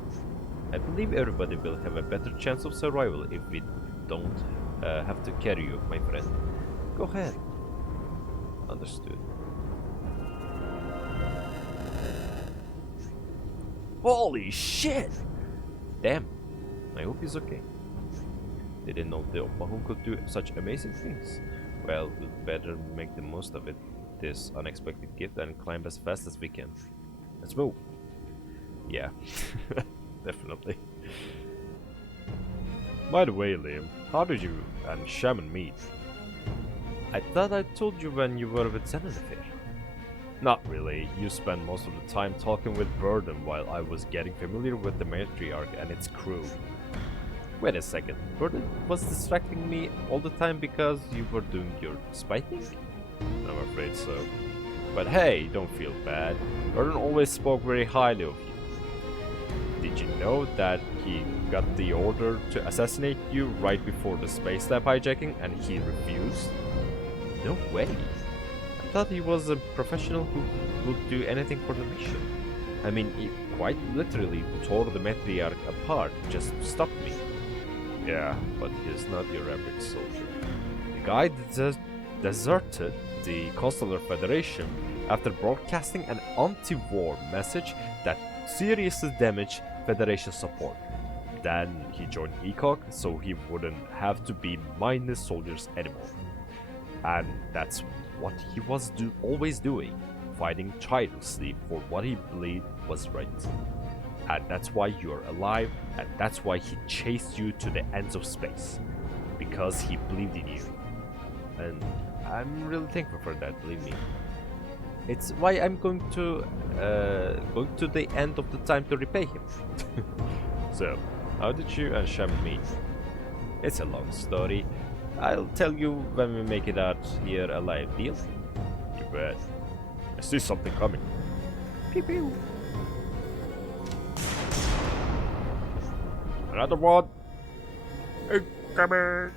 I believe everybody will have a better chance of survival if we don't have to carry you, my friend. Go ahead. Understood. Holy shit! Damn. I hope he's okay. Didn't know the Mahun could do such amazing things. Well, we'd better make the most of it, this unexpected gift, and climb as fast as we can. Let's move. Yeah, definitely. By the way, Liam, how did you and Shaman meet? I thought I told you when you were with Zenithir. Not really. You spent most of the time talking with Burden while I was getting familiar with the matriarch and its crew. Wait a second, Burden was distracting me all the time because you were doing your spy thing? I'm afraid so. But hey, don't feel bad. Burden always spoke very highly of you. Did you know that he got the order to assassinate you right before the space lab hijacking and he refused? No way. I thought he was a professional who would do anything for the mission. I mean, he quite literally tore the matriarch apart just to stop me. Yeah, but he's not your average soldier. The guy deserted the Consular Federation after broadcasting an anti-war message that seriously damaged Federation support. Then he joined ECOG so he wouldn't have to be mindless soldiers anymore. And that's what he was always doing, fighting tirelessly for what he believed was right. And that's why you're alive, and that's why he chased you to the ends of space. Because he believed in you. And I'm really thankful for that, believe me. It's why I'm going to the end of the time to repay him. So, how did you and Shaman meet? It's a long story, I'll tell you when we make it out here alive, deal? You bet. I see something coming. Pew pew. Another one. Incoming.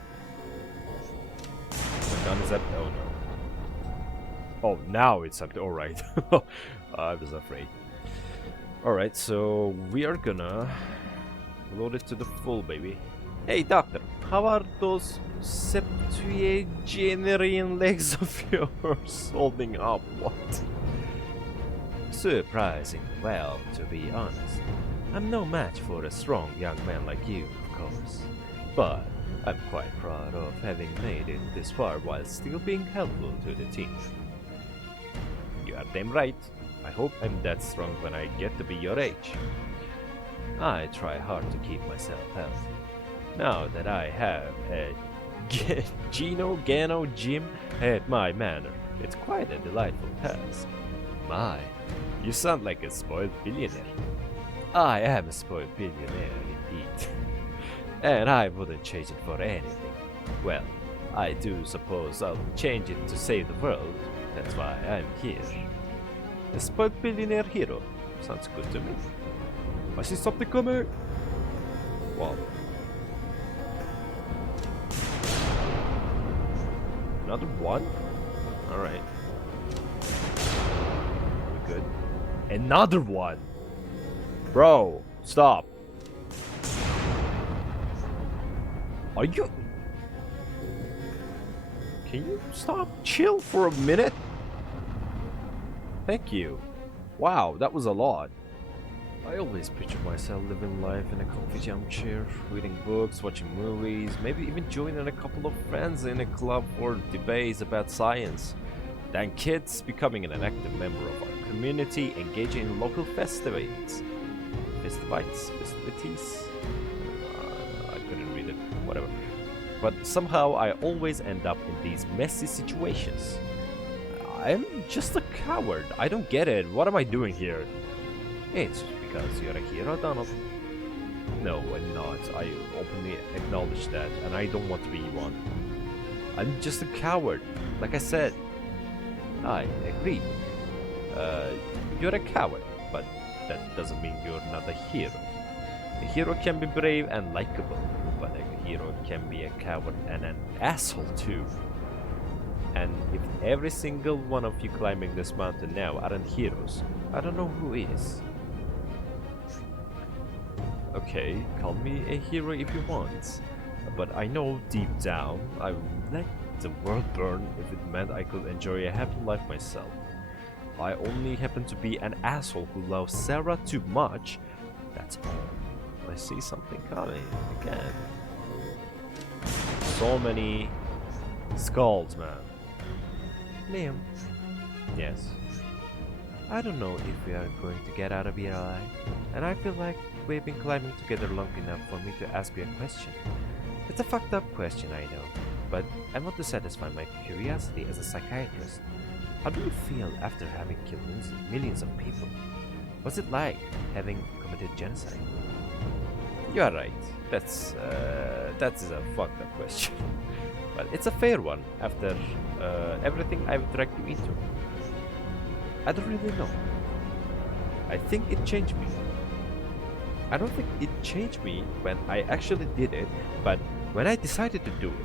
The gun is up. Oh no. Oh, now it's empty. Alright. I was afraid. Alright, so we are gonna load it to the full, baby. Hey, doctor, how are those septuagenarian legs of yours holding up? What? Surprising well, to be honest. I'm no match for a strong young man like you, of course. But I'm quite proud of having made it this far while still being helpful to the team. You are damn right. I hope I'm that strong when I get to be your age. I try hard to keep myself healthy. Now that I have a Geno gym at my manor, it's quite a delightful task. My, you sound like a spoiled billionaire. I am a spoiled billionaire indeed. And I wouldn't change it for anything. Well, I do suppose I'll change it to save the world. That's why I'm here. A spoiled billionaire hero. Sounds good to me. I see something coming. Wow. Another one? Alright. We good? Another one. Bro, stop. Are you... Can you stop? Chill for a minute? Thank you. Wow, that was a lot. I always picture myself living life in a comfy armchair, reading books, watching movies, maybe even joining a couple of friends in a club for debates about science. Then kids becoming an active member of our community, engaging in local festivities. Festivities? I couldn't read it, whatever. But somehow I always end up in these messy situations. I'm just a coward. I don't get it. What am I doing here? It's because you're a hero, Donald. No, I'm not. I openly acknowledge that, and I don't want to be one. I'm just a coward. Like I said. I agree. You're a coward, but that doesn't mean you're not a hero. A hero can be brave and likable, but a hero can be a coward and an asshole too. And if every single one of you climbing this mountain now aren't heroes, I don't know who is. Okay, call me a hero if you want, but I know deep down I would let the world burn if it meant I could enjoy a happy life myself. I only happen to be an asshole who loves Sarah too much, that's all. I see something coming again. So many skulls, man. Liam. Yes. I don't know if we are going to get out of here alive, and I feel like we've been climbing together long enough for me to ask you a question. It's a fucked up question, I know, but I want to satisfy my curiosity as a psychiatrist. How do you feel after having killed millions of people? What's it like having committed genocide? You are right. That is a fucked up question. But it's a fair one after everything I've dragged you into. I don't really know. I think it changed me. I don't think it changed me when I actually did it, but when I decided to do it.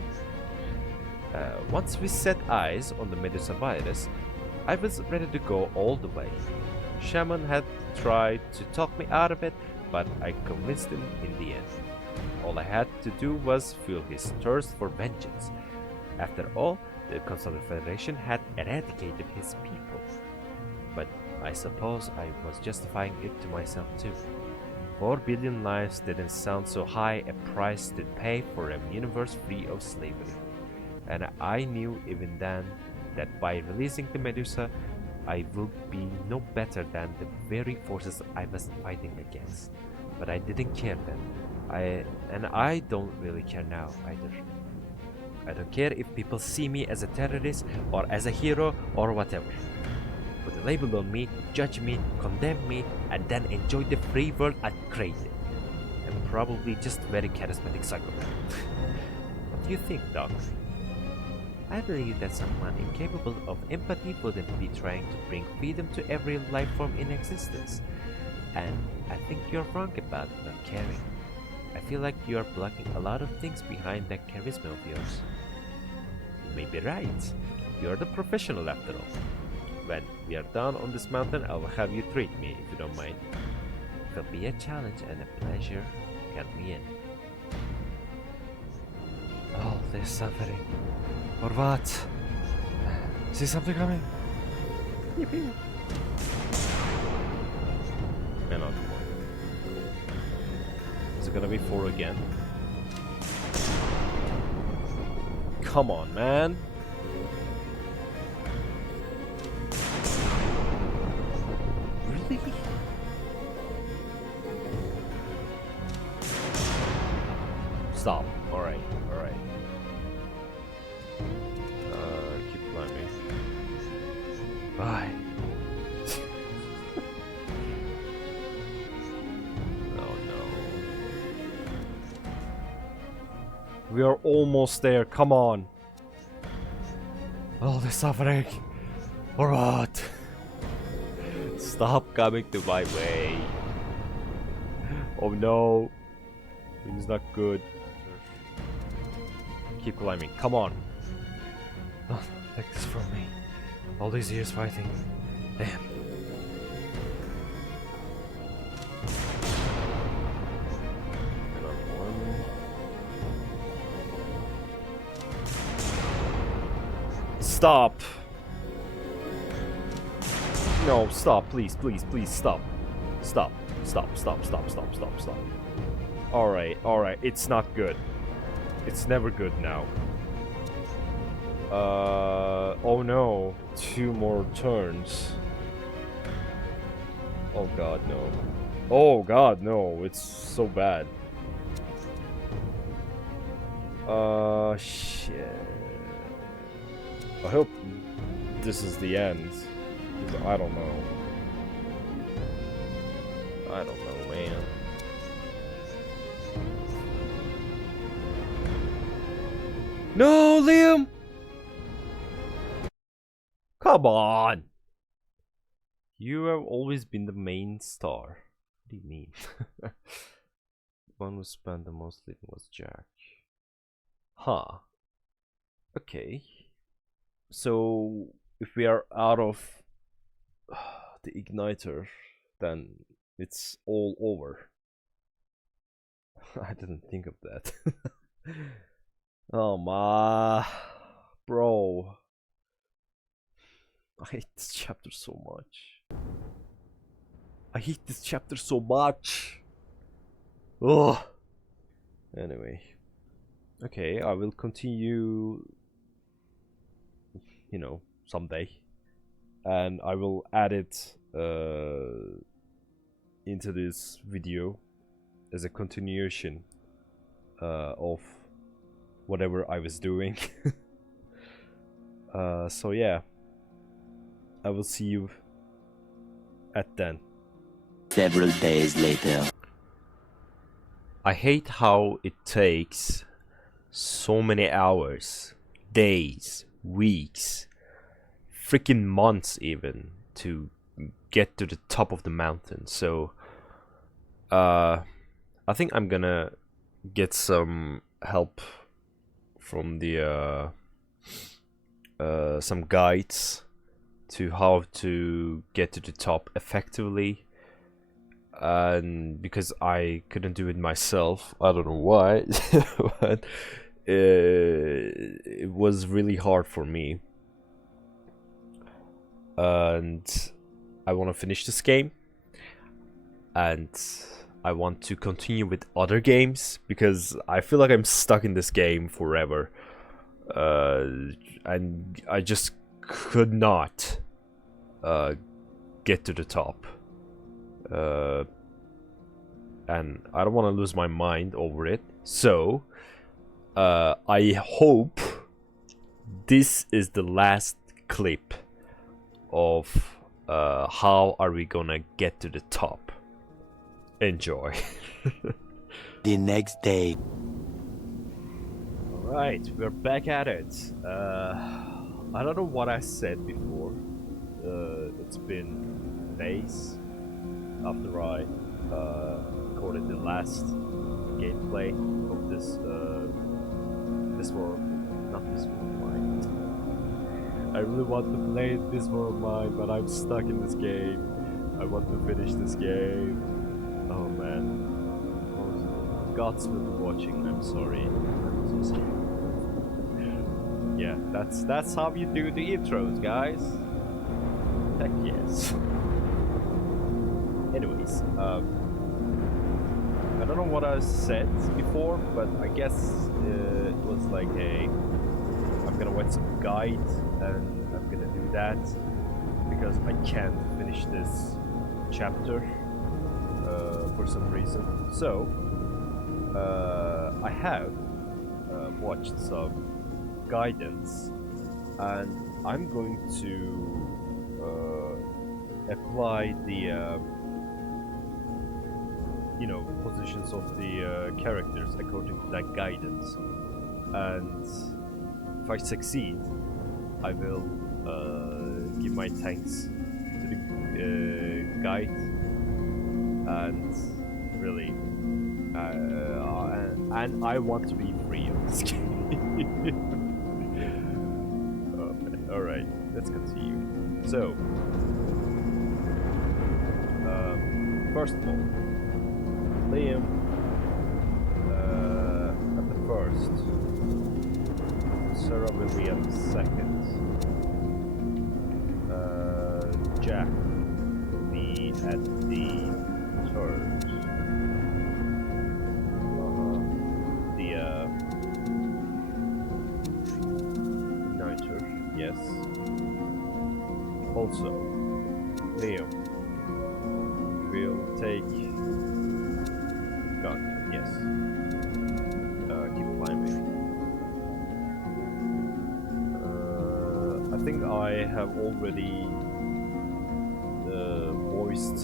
Once we set eyes on the Medusa virus, I was ready to go all the way. Shaman had tried to talk me out of it, but I convinced him in the end. All I had to do was fuel his thirst for vengeance. After all, the Confederation had eradicated his people. But I suppose I was justifying it to myself too. 4 billion lives didn't sound so high a price to pay for a universe free of slavery. And I knew even then that by releasing the Medusa, I would be no better than the very forces I was fighting against. But I didn't care then. I don't really care now either. I don't care if people see me as a terrorist or as a hero or whatever. Put a label on me, judge me, condemn me, and then enjoy the free world I created. I'm probably just a very charismatic psychopath. What do you think, Doc? I believe that someone incapable of empathy wouldn't be trying to bring freedom to every life form in existence. And I think you're wrong about not caring. I feel like you are blocking a lot of things behind that charisma of yours. You may be right. You're the professional after all. When we are down on this mountain, I will have you treat me if you don't mind. It'll be a challenge and a pleasure. Count me in. Oh, they're suffering. For what? See something coming? Yippee. Man, on. Is it gonna be 4 again? Come on, man. Really? Stop. Alright, alright. Keep climbing. Bye. Oh no. We are almost there, come on. Oh, they're suffering. Or what? Stop coming to my way. Oh no. This is not good. Keep climbing, come on. Oh, take this from me. All these years fighting. Damn. Another one. Stop! No, stop, please, please, please, stop. Stop, stop, stop, stop, stop, stop, stop. Alright, alright, it's not good. It's never good now. Oh no. 2 more turns. Oh god, no. Oh god, no. It's so bad. Shit. I hope this is the end. 'Cause I don't know. I don't know, man. No, Liam! Come on! You have always been the main star. What do you mean? The one who spent the most living was Jack. Huh. Okay. So, if we are out of the igniter, then it's all over. I didn't think of that. Oh my, bro. I hate this chapter so much. I hate this chapter so much. Ugh. Anyway. Okay, I will continue, you know, someday. And I will add it into this video as a continuation of whatever I was doing. So yeah, I will see you at then. Several days later. I hate how it takes so many hours, days, weeks, freaking months even to get to the top of the mountain. So I think I'm gonna get some help from the some guides to how to get to the top effectively, and because I couldn't do it myself, I don't know why, but it was really hard for me, and I want to finish this game, and I want to continue with other games because I feel like I'm stuck in this game forever, and I just could not get to the top, and I don't want to lose my mind over it. So I hope this is the last clip of how are we gonna get to the top. Enjoy. The next day. Right, we're back at it. I don't know what I said before. It's been days after I recorded the last gameplay of this world, not this world mine. I really want to play this world mine, but I'm stuck in this game. I want to finish this game. Oh man. Gods will be watching. I'm sorry. I'm so sorry. Yeah, that's how you do the intros, guys. Heck yes. Anyways, I don't know what I said before, but I guess it was like I'm gonna watch some guide, and I'm gonna do that because I can't finish this chapter for some reason. So I have watched some guidance, and I'm going to apply the positions of the characters according to that guidance, and if I succeed, I will give my thanks to the guide, and really and I want to be free of this game. Okay, alright, let's continue. So, first of all, Liam at the first, Sarah will be at the second, Jack will be at the third, yes. Also, Liam will take gun, yes. Keep climbing. I think I have already voiced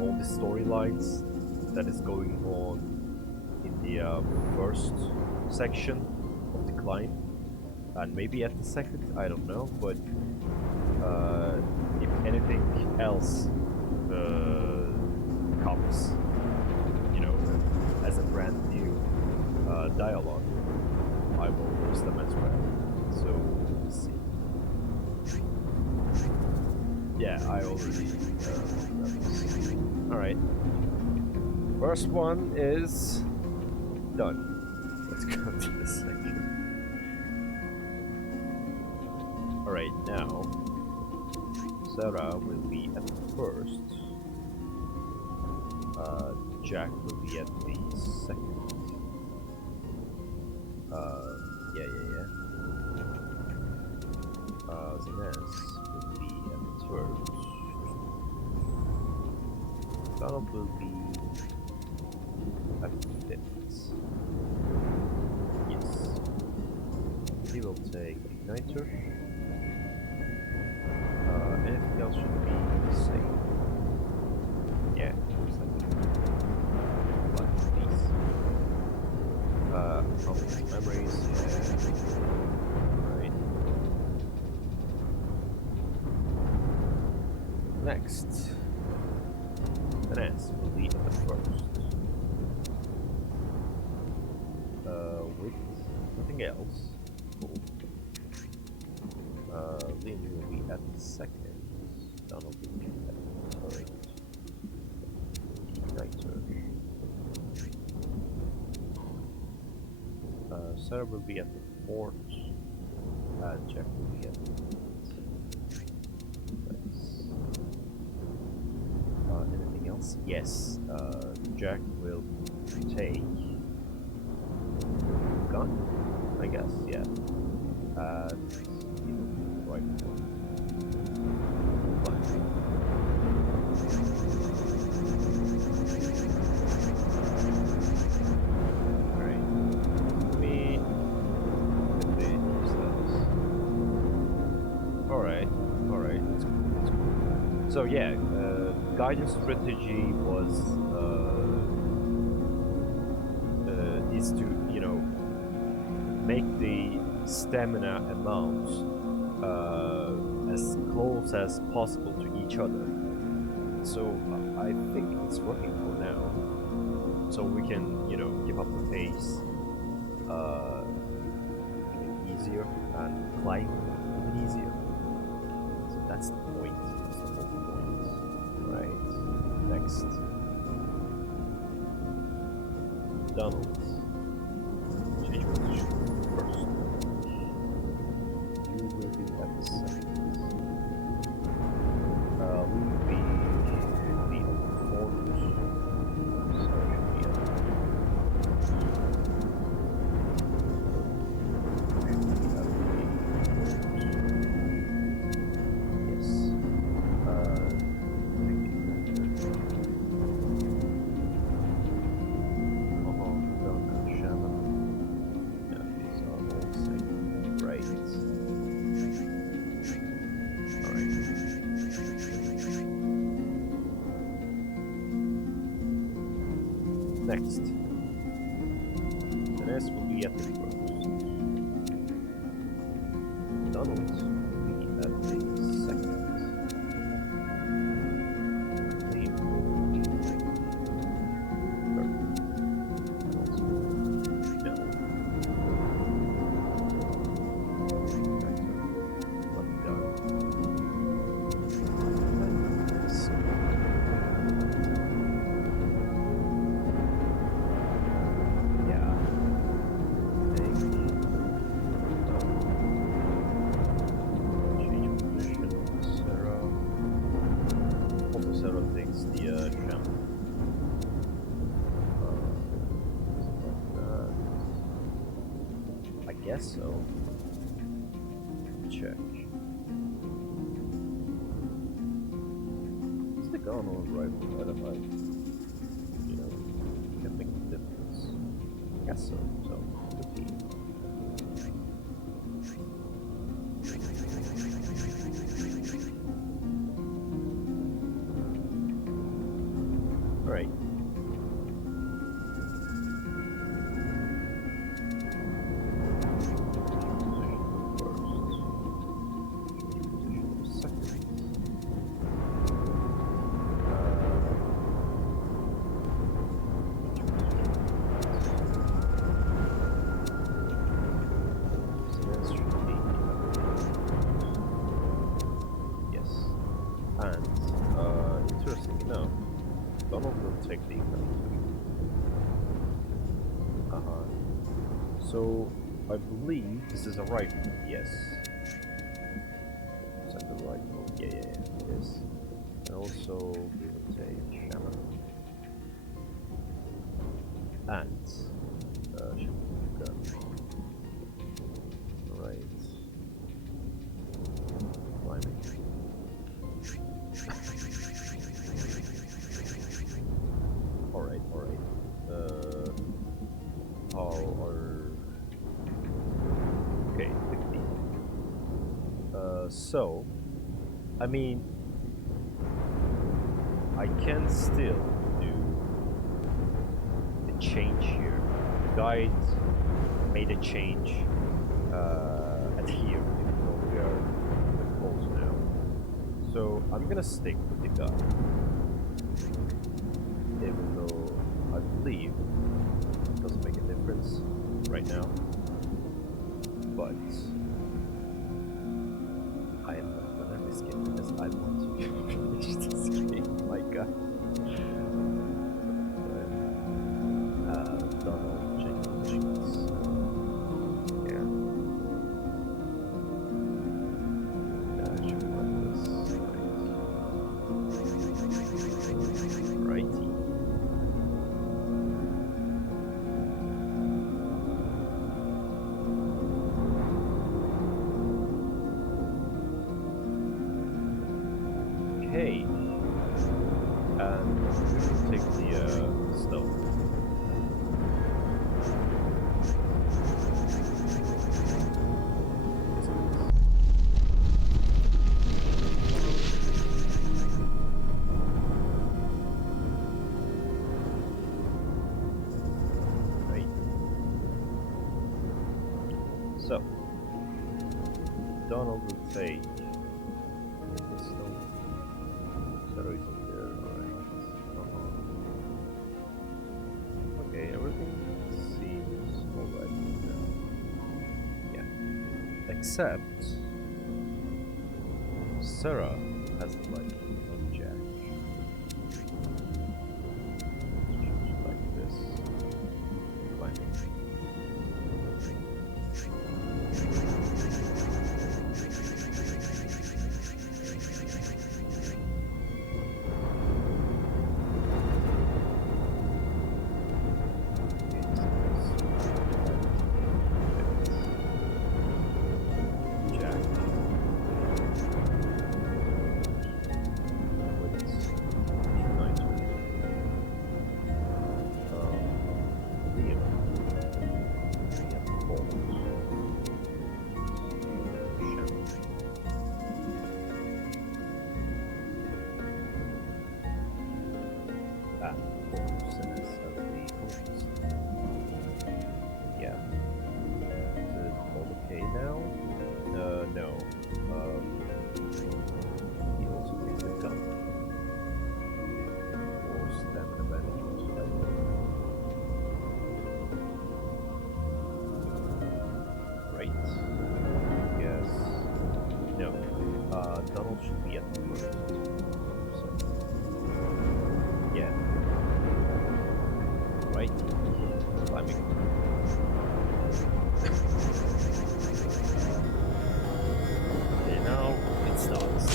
all the storylines that is going on in the first section of the climb. And maybe at the second, I don't know, but if anything else comes, as a brand new dialogue, I will post them as well. So, let's see. Yeah, I already. Alright. First one is done. Let's go to the second. Alright, now Sarah will be at the first, Jack will be at the second, yeah. Zinez will be at the third, Donald will be at the fifth, yes, he will take Igniter. Anything else should be the same. Yeah, looks like these. Probably memories, yeah. Right. Next. Vanessa will be at the first. With nothing else. Cool. Liam will be at the second. Donald will be at the third. Igniter. Sarah will be at the fourth. And Jack will be at the fifth. Nice. Anything else? Yes. Jack will take gun, I guess. Yeah. And he will be the right one. Alright, that's cool. So yeah, guidance strategy was is to you know, make the stamina amounts as close as possible to each other. So I think it's working for now. So we can, you know, keep up the pace even easier and climb even easier. So that's the point. That's the whole point. Right. Next. Donald. Change position first. You will be at the second. We will be the fourth. So it should be at yes. Next. The rest will be at the first. Donald will be at the second. Liam will be third. Also, no. Right. Let me go. So. Guess so. Check. Stick on a rifle that if I, you know, can make a difference. Guess so. So, alright. So, I believe this is a rifle. Yes. Is that the rifle? Yeah, it is. And also, we will take Shaman. And, gun. Alright. Climbing. Alright. How are... Okay, 50. So, I mean, I can still do a change here. The guide made a change at here, even though we are close now. So, I'm gonna stick with the guide. Even though I believe it doesn't make a difference right now. But I am not gonna risk it because I want to finish this game. My god. Donald change positions. Yeah. Should run this right. Righty. Okay, and we will take the stone. Right. So, Donald will take this stone. Zero is up there, alright. Okay, everything seems alright now. Yeah. Except Sarah has the light on Jack. Like this. Climbing. Donald should be at the first. So, yeah. Right. Climbing. Okay, now it starts.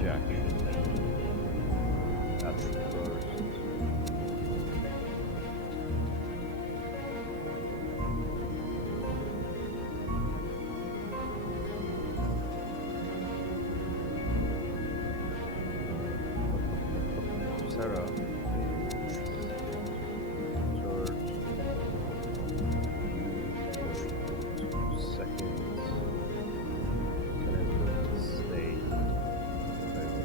Jack should be at the first. Sarah is third, 2 seconds, and then we'll stay where it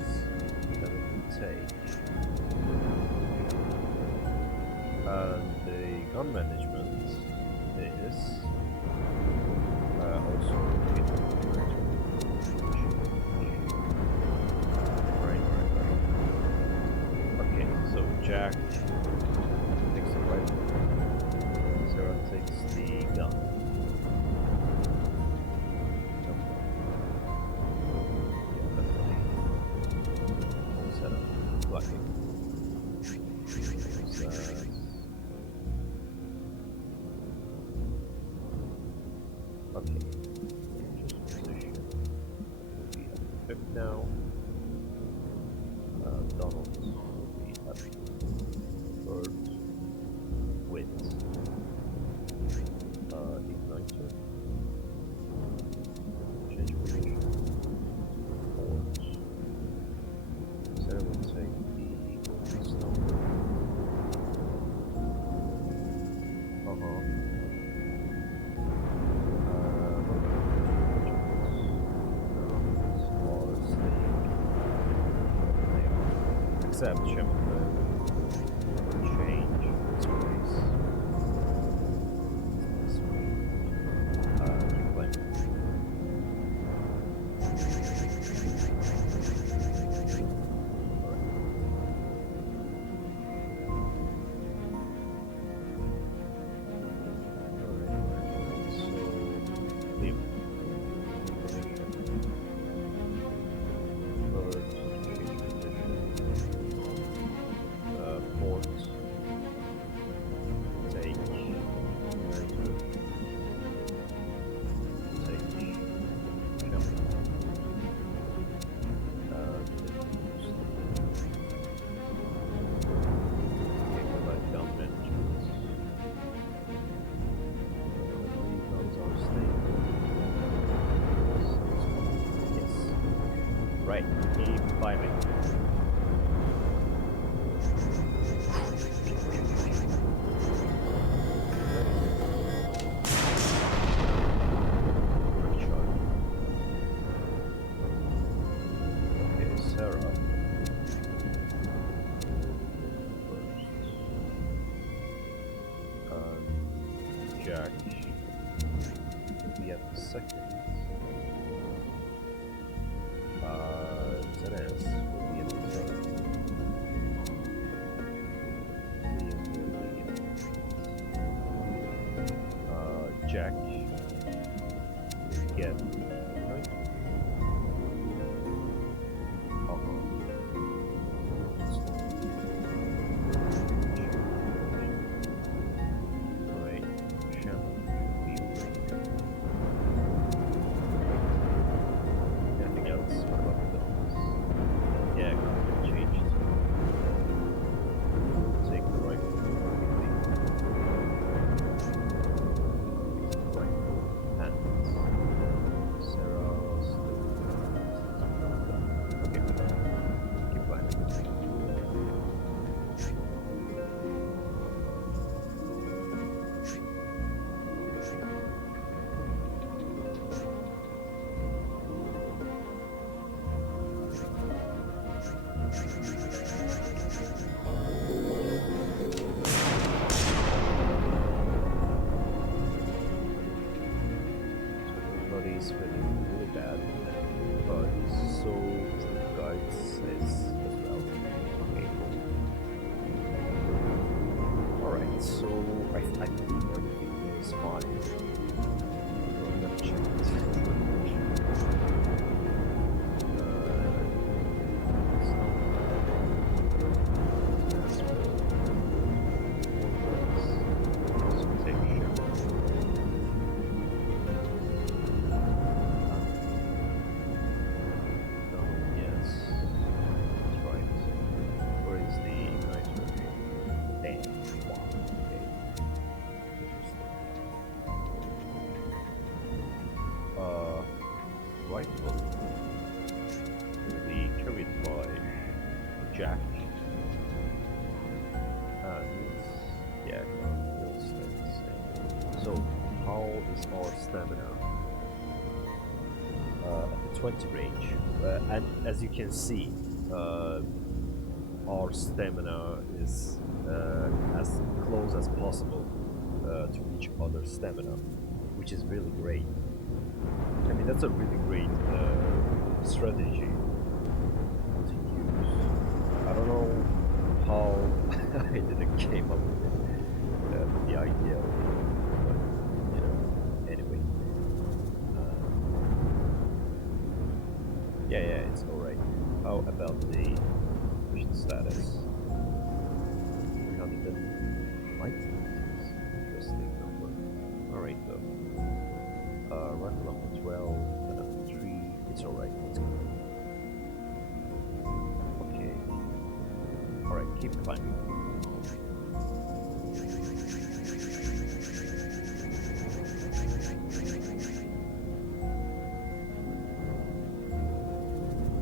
is, that we can take. The gun management is also Jack takes the rifle, Sarah takes the gun. Yeah, definitely. All set up. Blocking. Okay. Just position. Will be at the 5th now. Donald will be at the third with igniter. Change position. Forward. Sarah will take the stone. Except Shep change its place. This way. Keep playing. Right, keep climbing. Okay, Sarah We have the second. ZS will be at the third. Liam will be at the fourth. Jack will get right. Right. Shannon will be right. Anything else? What about the guns? Yeah, guns can change it. We'll take the rifle. Rifle and Sarah still. Okay, keep climbing. Everybody's feeling really bad, but so is the guide says as well. Okay, cool. Alright, so I believe everything is fine. I'm gonna check it. Rifle will be carried by Jack, and yeah, will stay the same. So, how is our stamina? At the 20 range, and as you can see, our stamina is as close as possible to each other's stamina, which is really great. I mean, that's a really great strategy to use. I don't know how I didn't came up with it, with the idea of it, but you know, anyway. Yeah, it's alright. How about the mission status? 390. Interesting number. Alright though. Rifle number 12 and number 3. It's alright, let's go. Okay. Alright, keep climbing.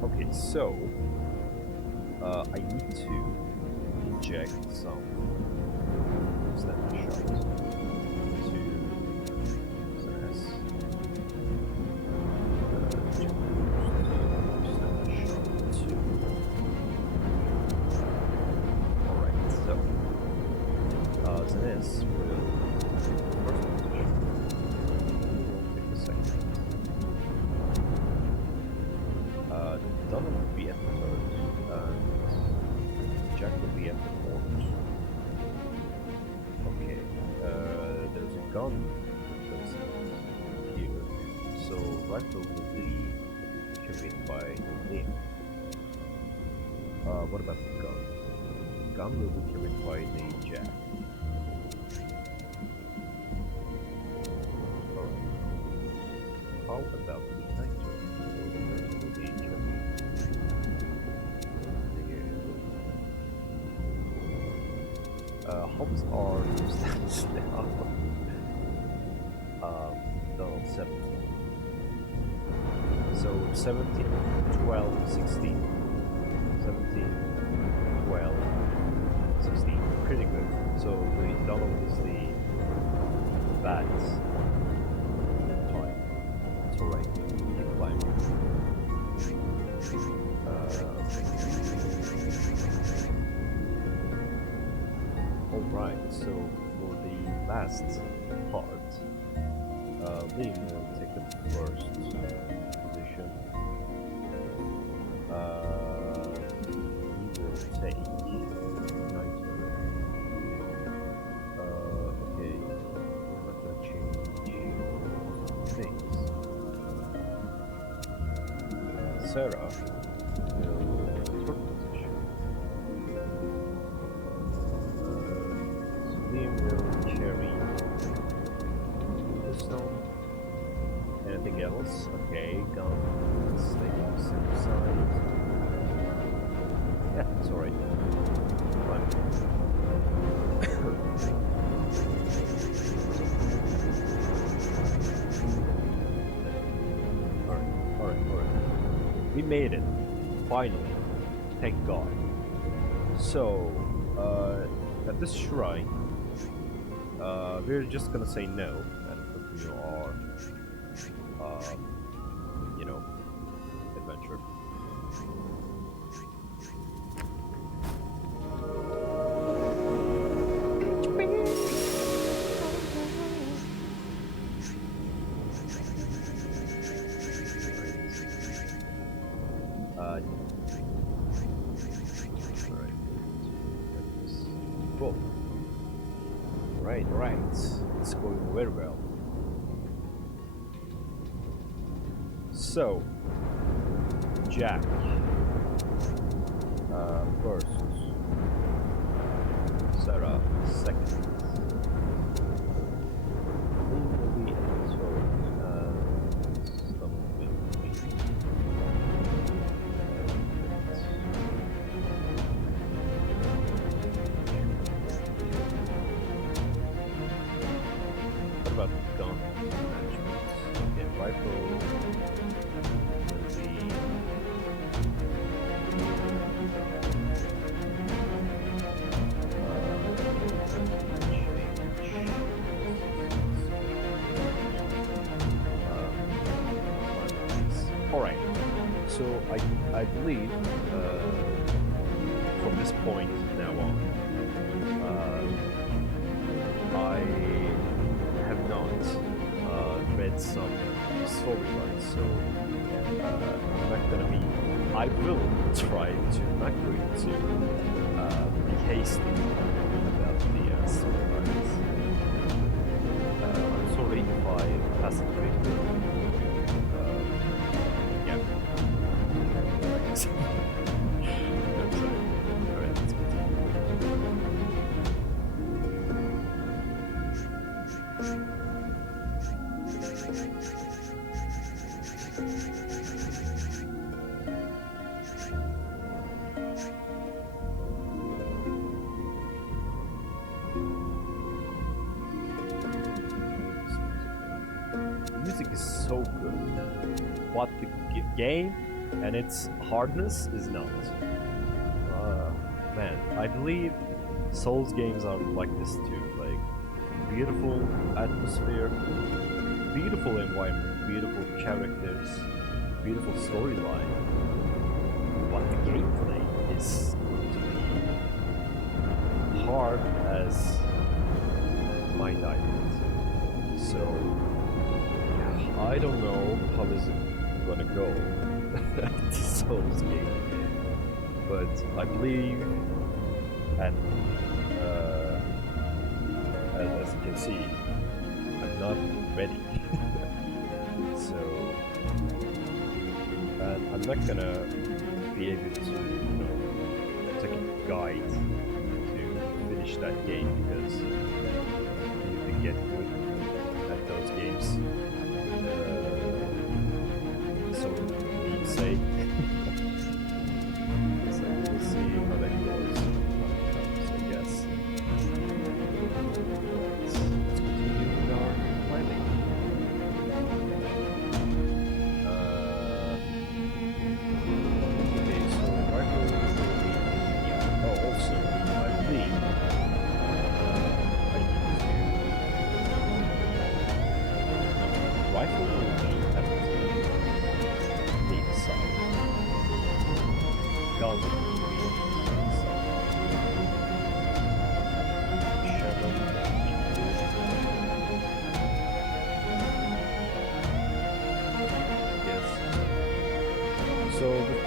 Okay, so I need to inject some snapshot to ZS. Alright, so ZS will take the first position. We'll take the second. Donald will be at the third, and Jack will be at the fourth. Okay, there's a gun that's here, so rifle will be carried by Liam. What about the gun? Gun will be carried by the Jack. Alright. How about the igniter? The igniter will be carried. How is our status now? No, 17. So 17, 12, 16. 17, 12, 16. Pretty good. So the Donald is the bad time. It's alright. Keep climbing. Alright, so for the last part, Lee will take the first position. He will take knight. Okay, I'm not gonna change things. Sarah will third position. Liam will carry the stone. Anything else? Okay, gun. Stay on the center side. Yeah, it's alright. Fine. Alright. We made it. Finally. Thank God. So, at this shrine, we're just gonna say no and continue our, you know, adventure. Cool. Right. It's going very well. So, Jack. First. Sarah, second. Lee will be at the third. Stop will be. What about gun management? Okay, rifle will be alright, so I believe from this point now on, I have not read some storylines, so I'm not gonna be. I will try to not going to be hasty about the storylines. I'm sorry if I pass it quickly. Yeah. I'm sorry. Alright, let's continue. The music is so good, but the game and its hardness is not. Man, I believe Souls games are like this too. Like, beautiful atmosphere, beautiful environment, beautiful characters, beautiful storyline. But the gameplay is going to be hard as my diamond. So, yeah, I don't know how is it gonna go this Souls game. But I believe, and as you can see, I'm not ready. So, and I'm not gonna be able to, take a guide to finish that game because you need to get good at those games. So, need to say. So we'll see how that goes when it comes, I guess. Let's continue with our planning. Okay, so rifle will be, yeah. Oh, also, I believe I need to. Rifle will be at the side. Gun will be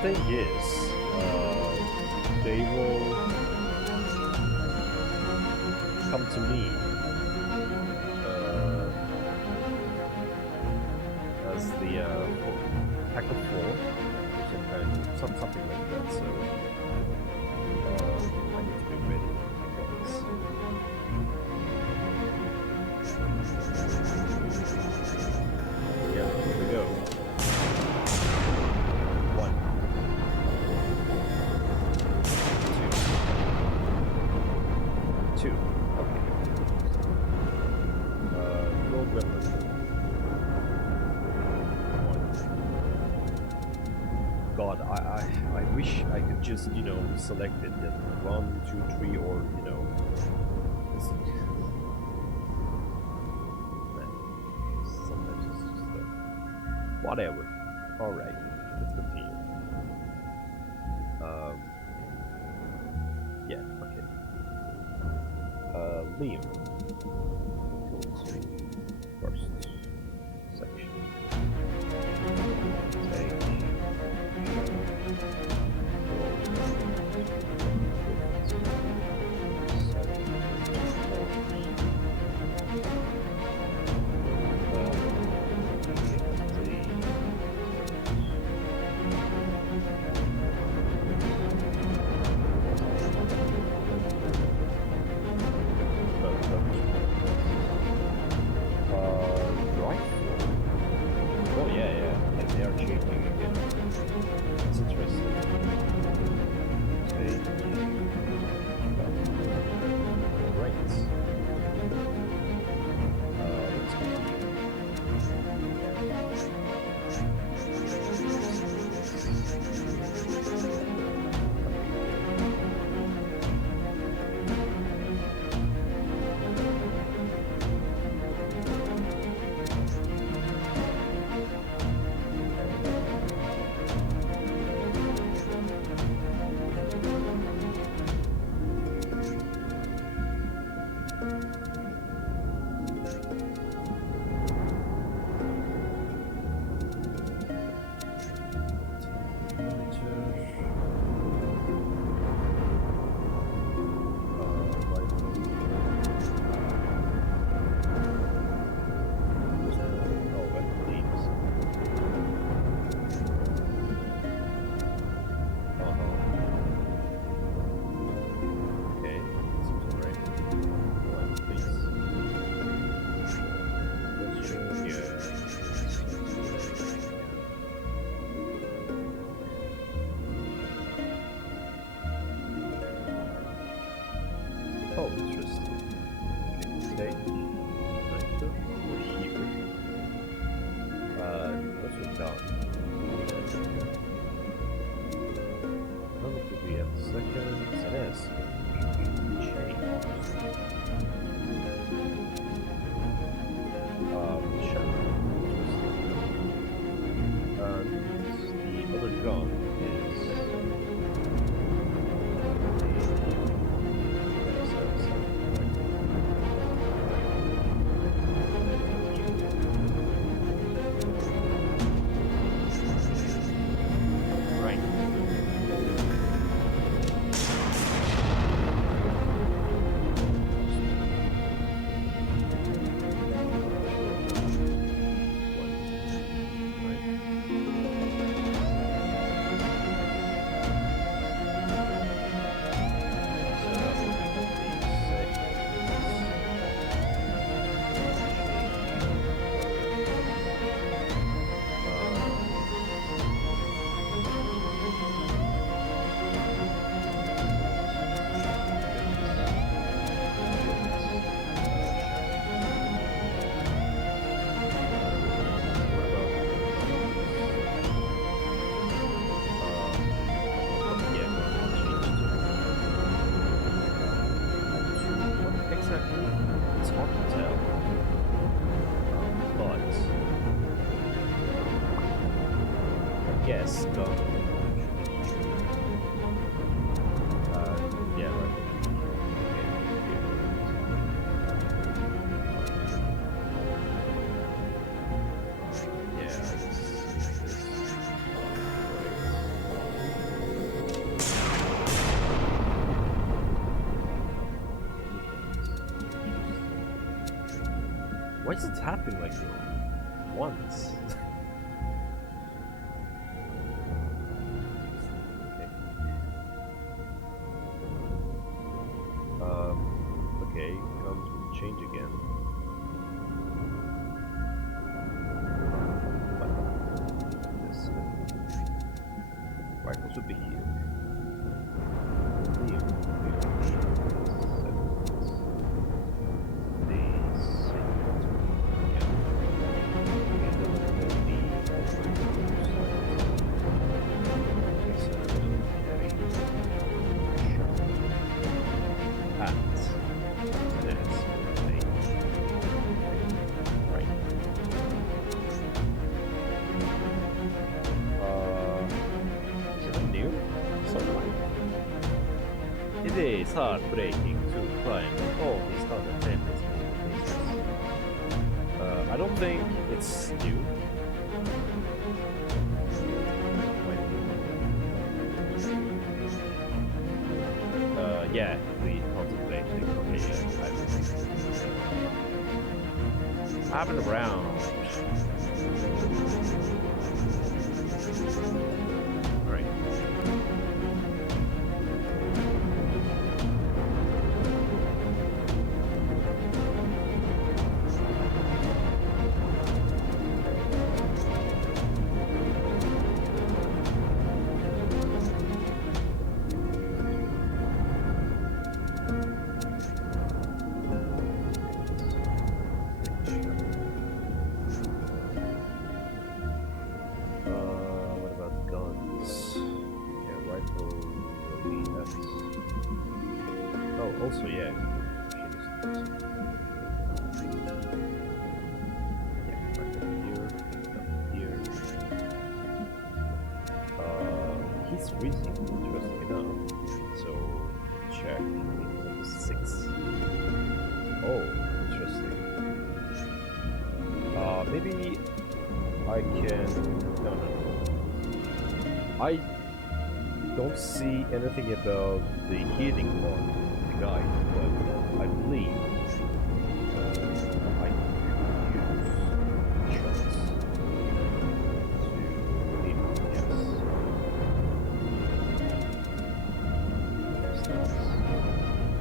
thing is, they will come to me as the pack of 4, something like that. So I need to be ready for this. Yeah, here we go. 1, 2. 2. Okay. Roll weapon. 1. God, I wish I could just, you know, select it at 1, 2, 3, or, you know. Sometimes it's just whatever. Alright, let's continue. Yeah, okay. Liam. Tools. First section. Take. Oh yeah, and they are changing again. It's interesting. Right. Let's Oh, interesting. Okay, nicer over here. What's it done? How do we have seconds? Yes. Change. Check. The other gun is yes, go. Yeah, right. Yeah, doesn't happen like once. Okay. Okay, guns will change again. This rifle should be here. It is heartbreaking to climb all these other temples. I don't think it's new. Yeah, we contemplating. Okay, yeah, I've been around. Alright. What about guns? Yeah, rifle will be that. Oh, also, yeah. Yeah, rifle here, gun here. He's freezing, interesting enough. So, check. He's number 6. Oh, interesting. Maybe I can... No. I don't see anything about the heating part in the guide, but I believe I could use shots to leave, yes.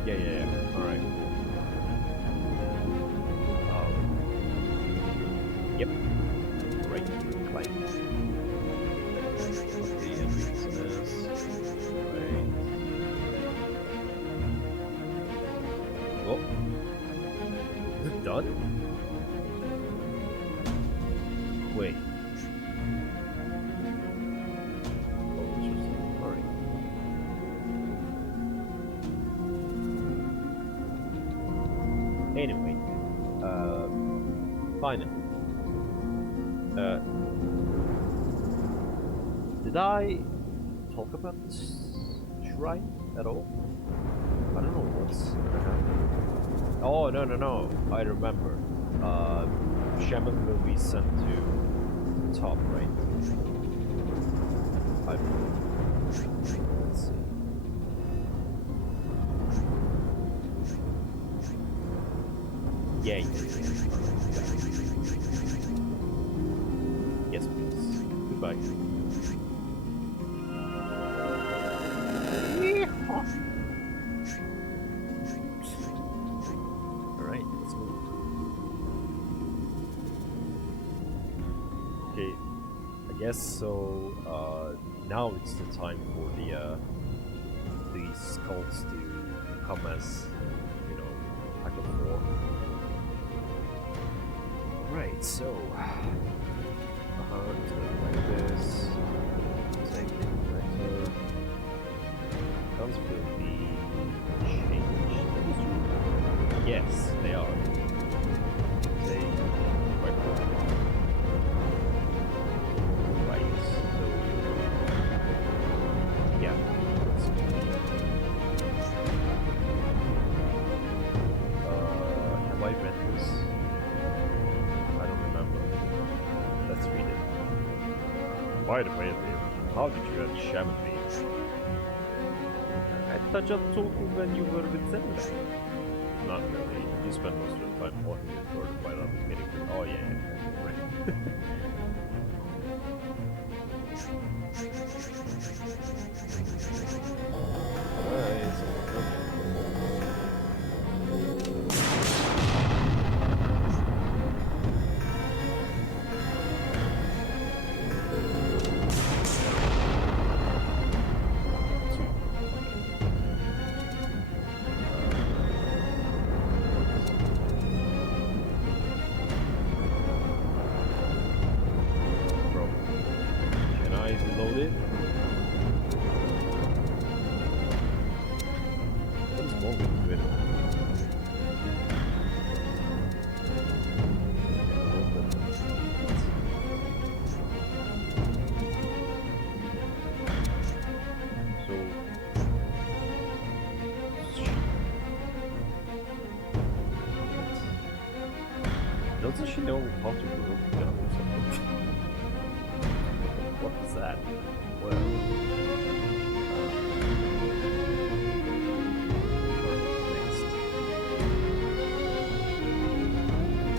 Yeah. Alright. Yep. Right, climb. Okay, and business. Right. Oh. Is it done? Wait. Oh, interesting. Alright. Anyway. Finally. Did I talk about this shrine at all? I don't know what's gonna happen. Oh, no. I remember. Shaman will be sent to the top, right? I believe. Let's see. Yeah. Yes, please. Goodbye. Alright, let's move. Okay, I guess so. Now it's the time for the skulls to come as, pack of 4. Right, so it's going like this. Take it better. Guns will be changed. Yes, they are. They right. Right, so yeah. Have I read this? I don't remember. Let's read it. By the way, how did you get Shaman beams? I thought you told me when you were with Dera. Not really. You spend most of the time walking in order to find out who's getting through. Oh yeah, yeah, right. Doesn't she know how to move gun or something? What is that? Well. Next.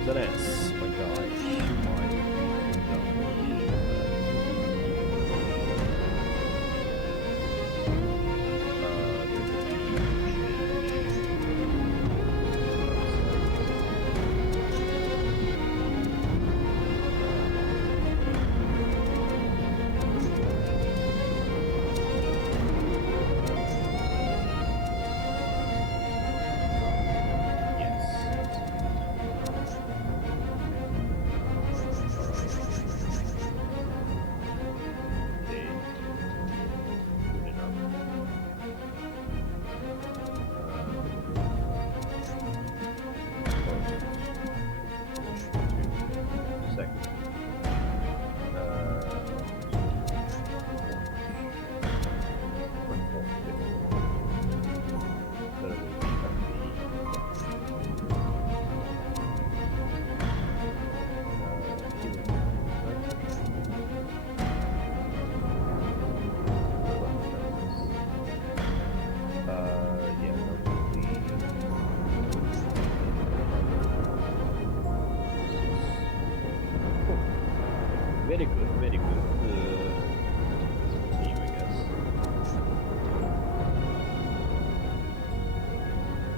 That S, my guy. Very good, very good. Team, I guess.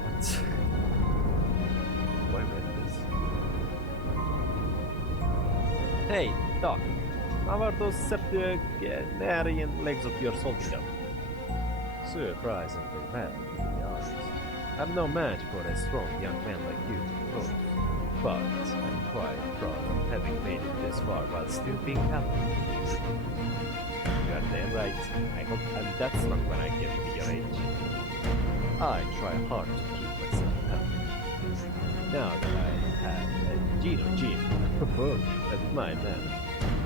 What? Why read this? Hey, Doc. How are those septuagenarian legs of yours holding up? Surprisingly well, to be honest. I'm no match for a strong young man like you, both. But I'm quite proud of having made it this far while still being healthy. You are damn right. I hope I'm that strong when I get to be your age. I try hard to keep myself healthy. Now that I have a gene, that's my man.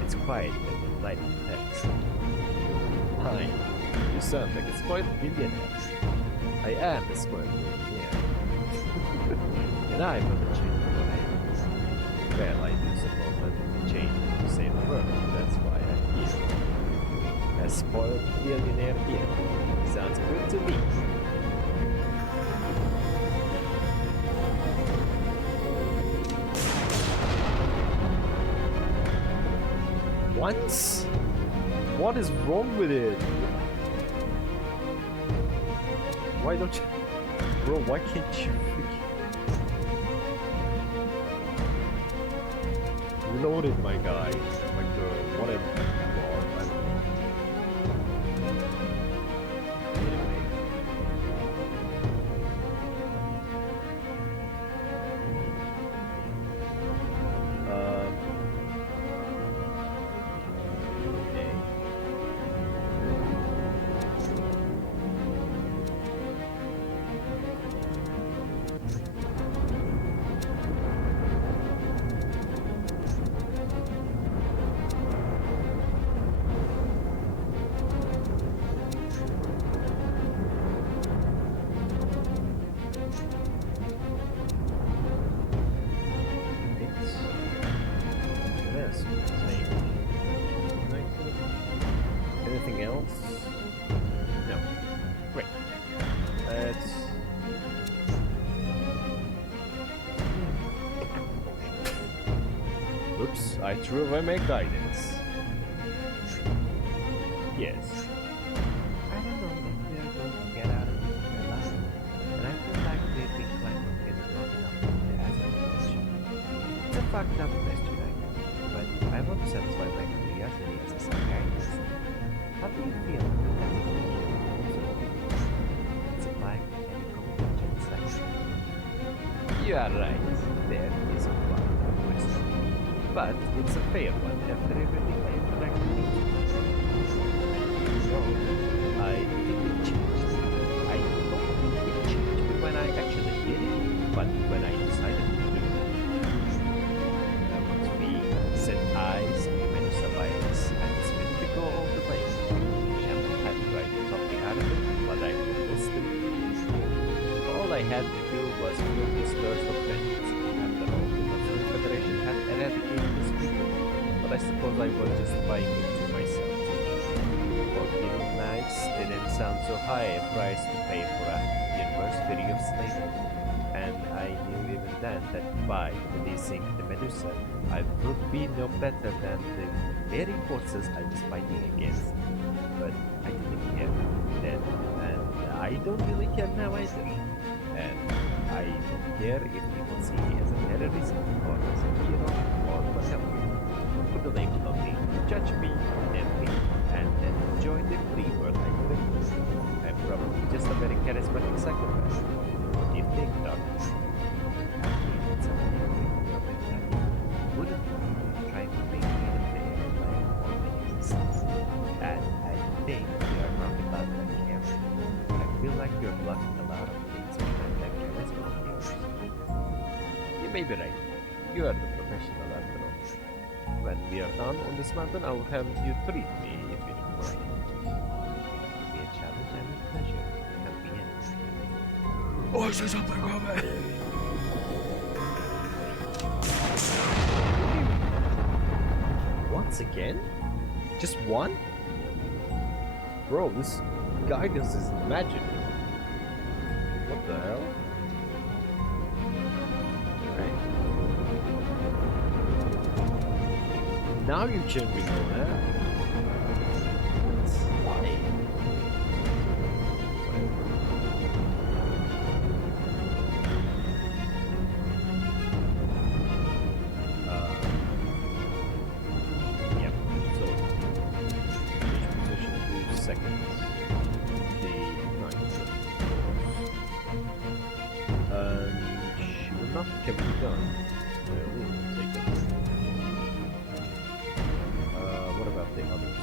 It's quite a delighted pet. Hi, you sound like a spoiled billionaire. I am a spoiled billionaire. And I'm not a genius. Well, I do suppose I didn't change to save the world, that's why I'm here. A spoiled billionaire here. Sounds good to me. What? What is wrong with it? Why don't you... Bro, why can't you freaking... Reloaded, my guy, my girl, whatever you are, I don't know. Anyway. Okay. Oops, I threw away my guidance. Yes. I don't know if we are going to get out of this alive, and I feel like we've been climbing in the long enough to ask a question. It's a fucked up question, I know, but I want to satisfy my curiosity as a psychiatrist. How do you feel with having it's a black and a complicated section? You are right. There is a fucked up question. But it's a fair one after everything I interacted with. I think it changed. I don't think it changed when I actually did it, but when I decided to do it. Once we set eyes on the Medusa virus, I was meant to go all the way. Shaman had tried to talk me out of it, but I resisted. All I had to do was feel this thirst of vengeance. After all, the Muslim Federation had eradicated this people, but I suppose I was just buying into myself. Forgiving knives didn't sound so high a price to pay for a university of slavery, and I knew even then that by releasing the Medusa, I would be no better than the very forces I was fighting against. But I didn't care then, and I don't really care now either. And I don't care if people see me as a terrorist or as a hero or whatever. Put a label on me, judge me, condemn me, and then enjoy the free world I live. I'm probably just a very charismatic psychopath. What do you think, Doc? It's a wouldn't be trying to make me a better life or existence. And I think we are not about that careful. I feel like you're blocking a lot of things behind that charisma of yours. You may be right. You are the professional after all. When we are done on this mountain, I will have you treat me if you don't mind. It'll be a challenge and a pleasure. Count me in. Oh, I see something coming! Once again? Just one? Bro, this guidance is magic. What the hell? Alright. Now you can recall that. Why? Yep. So, each position 2 seconds. The sure enough can be done. We'll take it. What about the other two?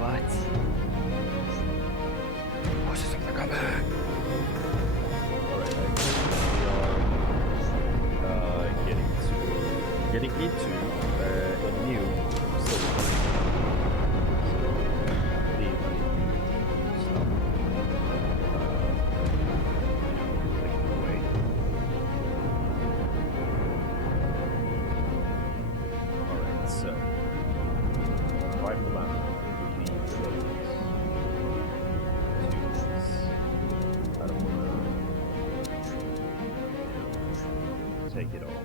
What? Oh, there's something coming! Alright, I think we are getting into a new system. So, climb the mountain, leave the roads, I don't wanna take it all.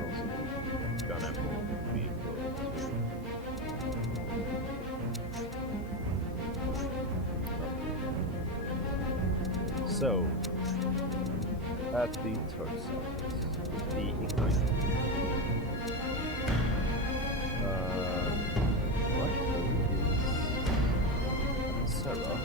Also, gonna have to be so, at the third site, the ignite. What is Sarah?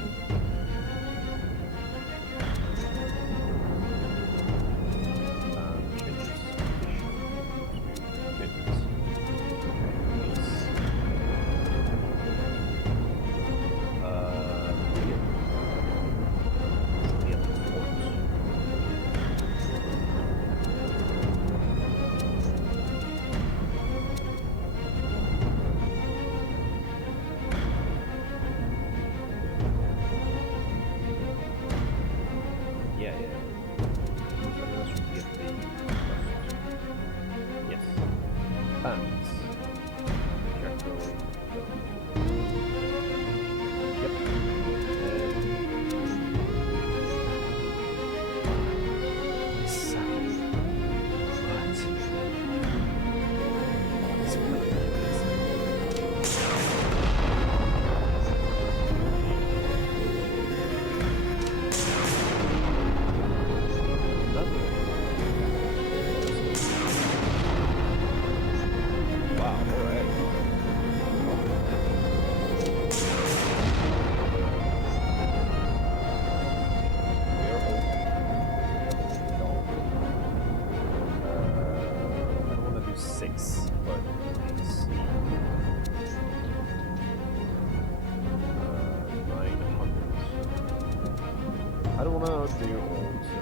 Do you also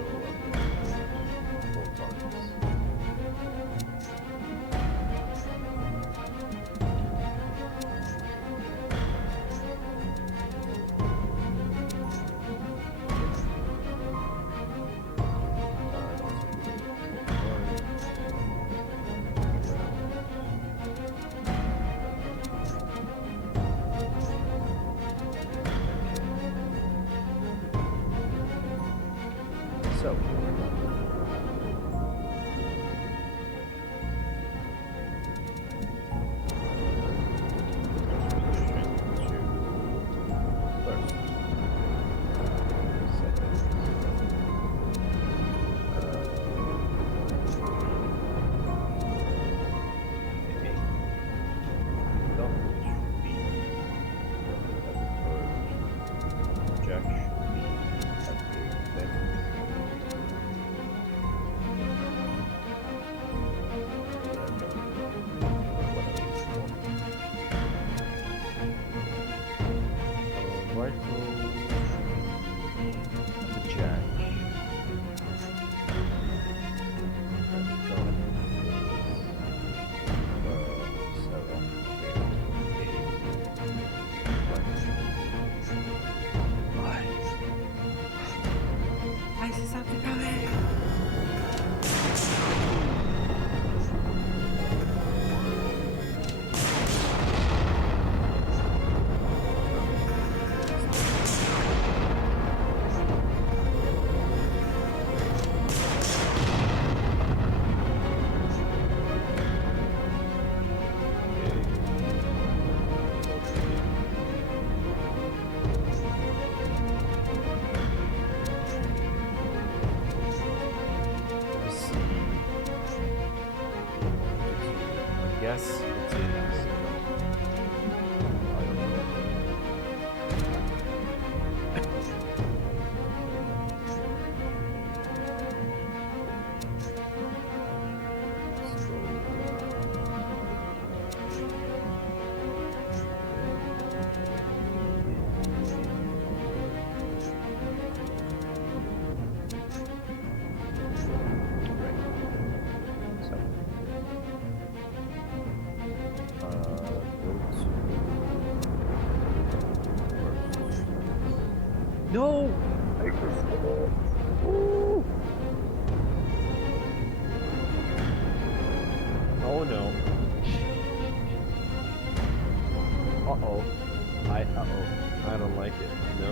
4 times? So, yes, it is. I don't know. No! I forgot. Ooh. Oh no. Uh-oh. I don't like it. No.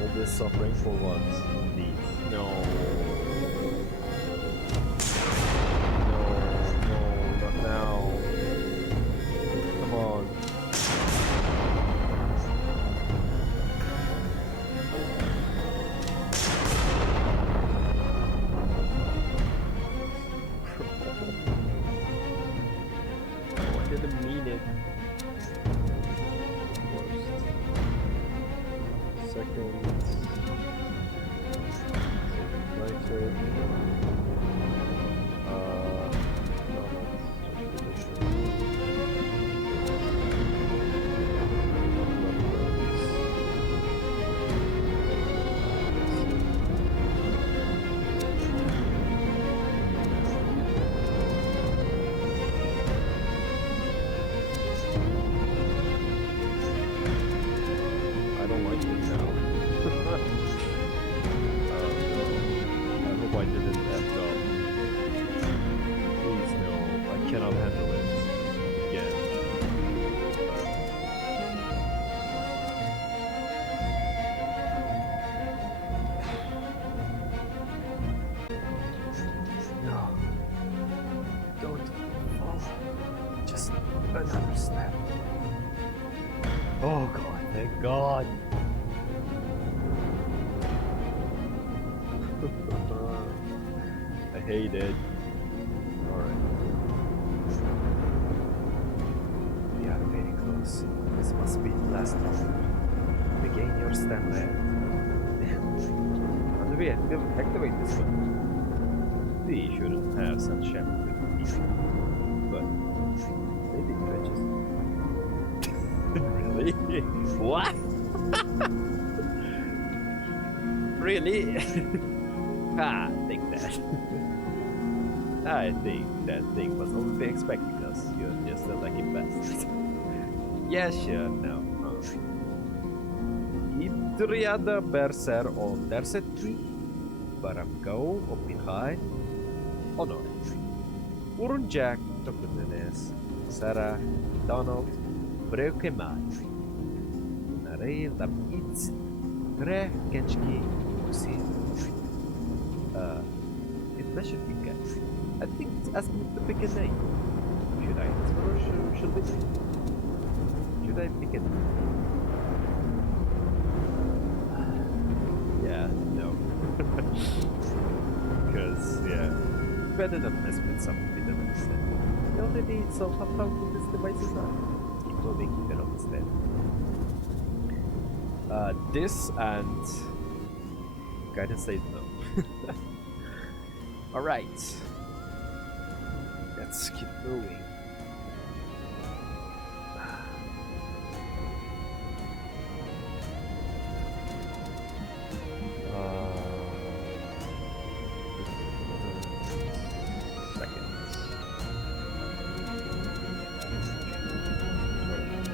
All this suffering for what? Please. No. No, not now. Come on. Didn't mean it. First. Second. Lighter. Another step. Oh god, thank god. I hate it. Alright. We are very close. This must be the last one. Regain your stamina. How do we activate this one? We shouldn't have such shameful people. But maybe glitches. Really? What? Really? I think that. I think that thing was only expecting us. You're just a lucky bastard. Yeah, sure, no. İdriyada berser on dersetri. Baramgao opihai. Honor. Urun Jack, Dr. Nunes, Sarah, Donald, Breukemai. Narei lapid. Tre kenchki usi. That should be good. I think it's asking me to pick a name. Should I answer or should we? Should I pick it? Yeah, no. Because, yeah, better not mess with something we don't understand. We already saw how powerful these devices are. Keep moving, you don't understand. This and guidance says no. Alright. Let's keep moving.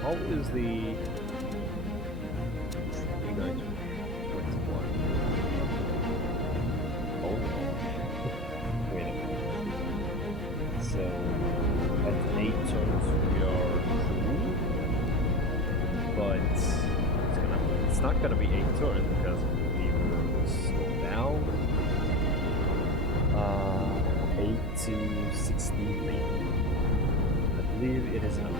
How is the Ignite 21? Oh, wait a minute. So at 8 turns we are true, but it's not gonna be 8 turns because we will slow down. 8 to 16 maybe. I believe it is enough.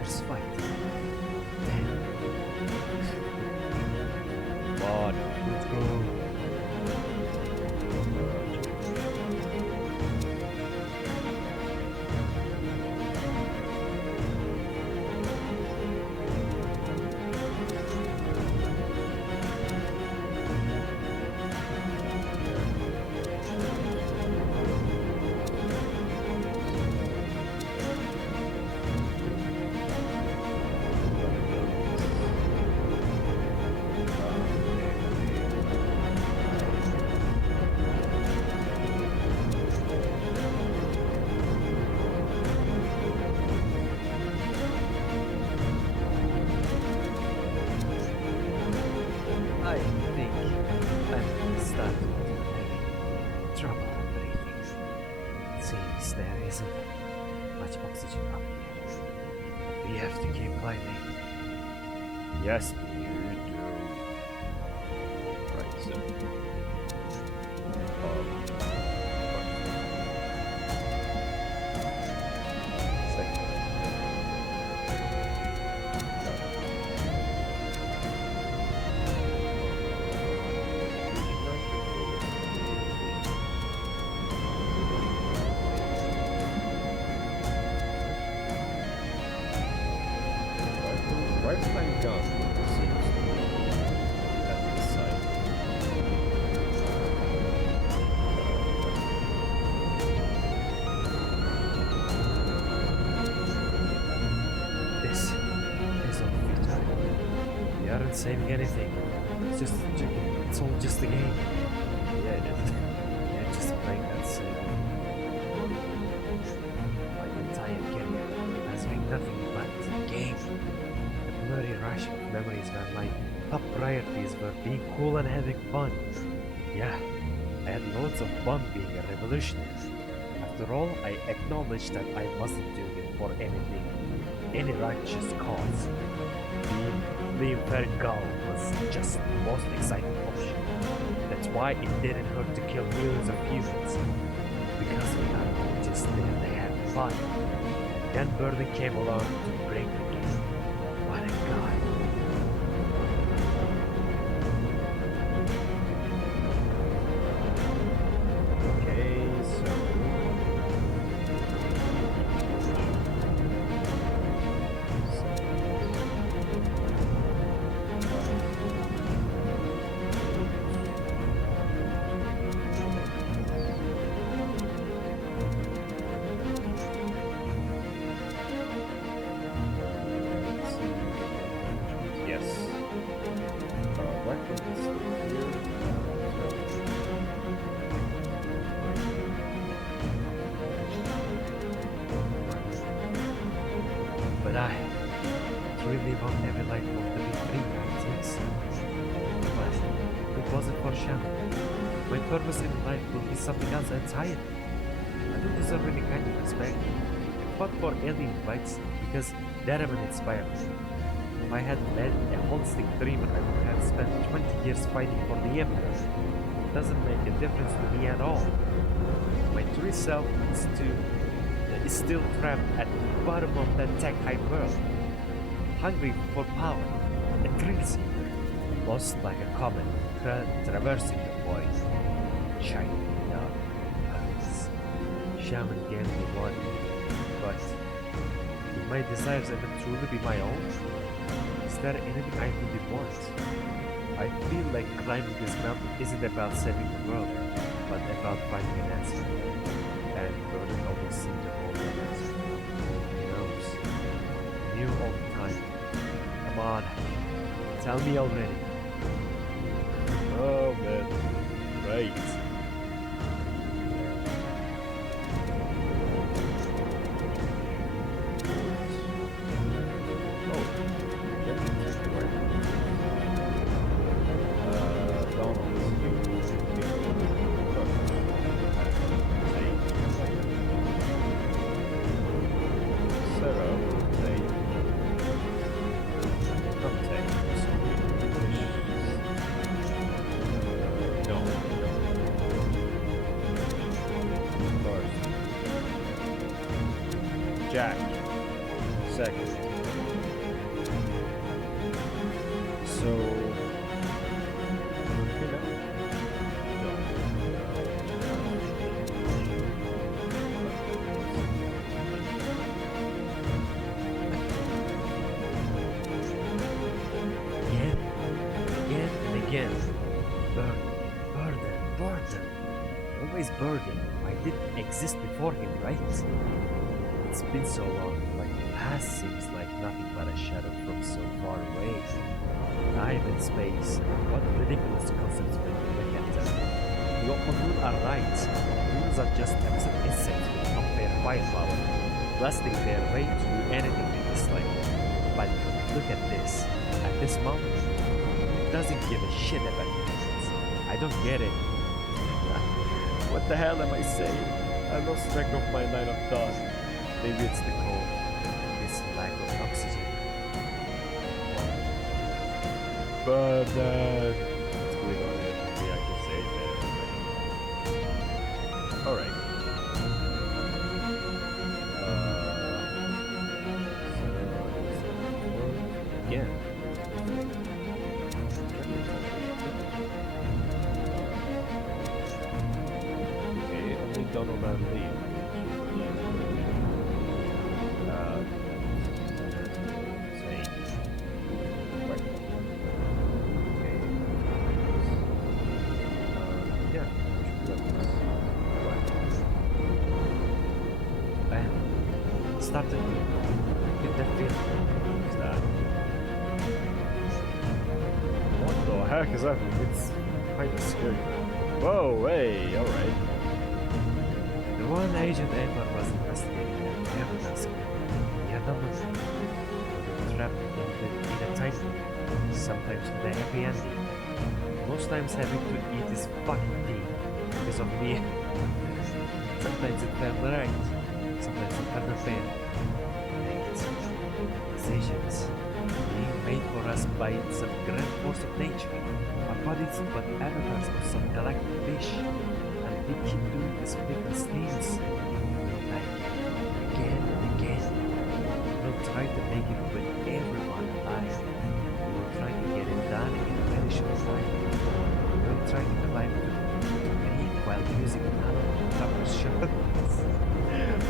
Fierce fight. Damn. Come on, let's go. isn't much oxygen up here. We have to keep climbing. Yes, you do. Right, so. Second. Right flank gun seems to be at this side. This is all futile. We aren't saving anything. It's all just a game. Yeah, it is. You're just playing that same. My entire career has been nothing but a game. The blurry rush of memories when my top priorities were being cool and having fun. Yeah, I had loads of fun being a revolutionary. After all, I acknowledged that I wasn't doing it for anything, any righteous cause. Being very gullible was just the most exciting option. That's why it didn't hurt to kill millions of humans. Because we are all just there to have fun. And then Burden came along to break the game. What a guy. Okay, so. Yes. Weapons here. But I really want every life form to be free, right? But it wasn't for Shem. My purpose in life will be something else entirely. I don't deserve any kind of respect. I fought for alien fights because Dera inspired me. If I had led a holistic dreamer, I would have spent 20 years fighting for the Emperor. It doesn't make a difference to me at all. My true self is still trapped at the bottom of that tech-hype world. Hungry for power, a thrill seeker, lost like a comet, traversing the void, shining dark eyes. Shaman gave me one, but will my desires ever truly be my own? Is there anything I really want? I feel like climbing this mountain isn't about saving the world, but about finding an answer. And Burden always seemed to hold that answer. He knows. He knew all the time. Come on. Tell me already. Oh man. Right. Jack. Second. So. Again and again. Burden. Always Burden. I didn't exist before him, right? It's been so long, like the past seems like nothing but a shadow from so far away. Time and space, what ridiculous concepts when you look at them. The Opmagun are right. Humans are just absent insects with unfair firepower, blasting their way through anything they dislike. But look at this. At this moment, it doesn't give a shit about humans. I don't get it. What the hell am I saying? I lost track of my line of thought. Maybe it's the cold. It's lack of oxygen. But what's going on here? Maybe I can say that. Alright. Yeah. Okay, only Donald and Lee. Say. Right. Okay. Yeah. Bam. Started. Get that feel. What's that? What the heck is that? It's kind of scary. Whoa, hey, alright. The one Agent Amber was investigating that mask. The other was trapped in a tight room, sometimes with a happy ending. Most times having to eat his fucking tea because of me. Sometimes it felt right, sometimes it felt unfair. Decisions being made for us by some grand force of nature. Our bodies but avatars of some galactic fish, and we keep doing these ridiculous things. Like again and again. We'll try to make it with everyone alive. We will try to get it done in a very short time. We will try to climb to peak while using nano cover shots.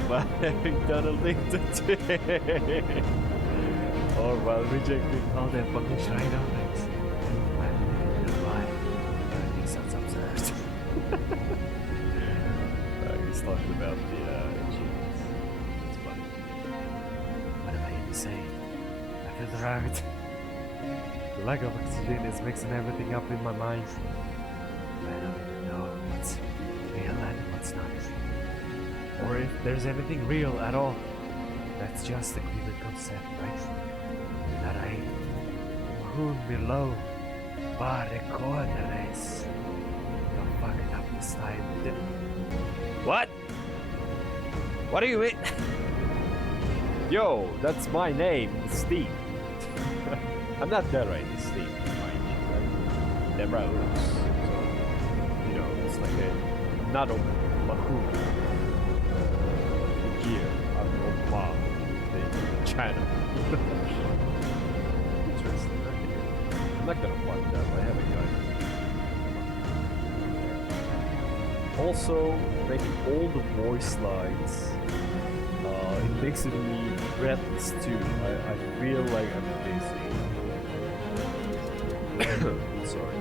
While having done a link to or while rejecting All their fucking shrine objects. I'm living in a lie. Everything sounds absurd. he's talking about the achievements. It's funny. What am I even saying? I feel drugged. The lack of oxygen is mixing everything up in my mind. I don't even know what's real and what's not. Or if there's anything real at all. That's just a clever concept, right? That I whom below bar recorderes. Don't fuck it up this time. What? What do you mean? Yo, that's my name, Steve. I'm not Dera, it's Steve, mind you, right? Dera looks, so, you know, it's like a not a Mahu gear out of Ma, the China. Interesting, okay. I'm not gonna find that, I have a guy. Also, making all the voice lines, it makes me breathless too. I feel like I'm busy. Sorry.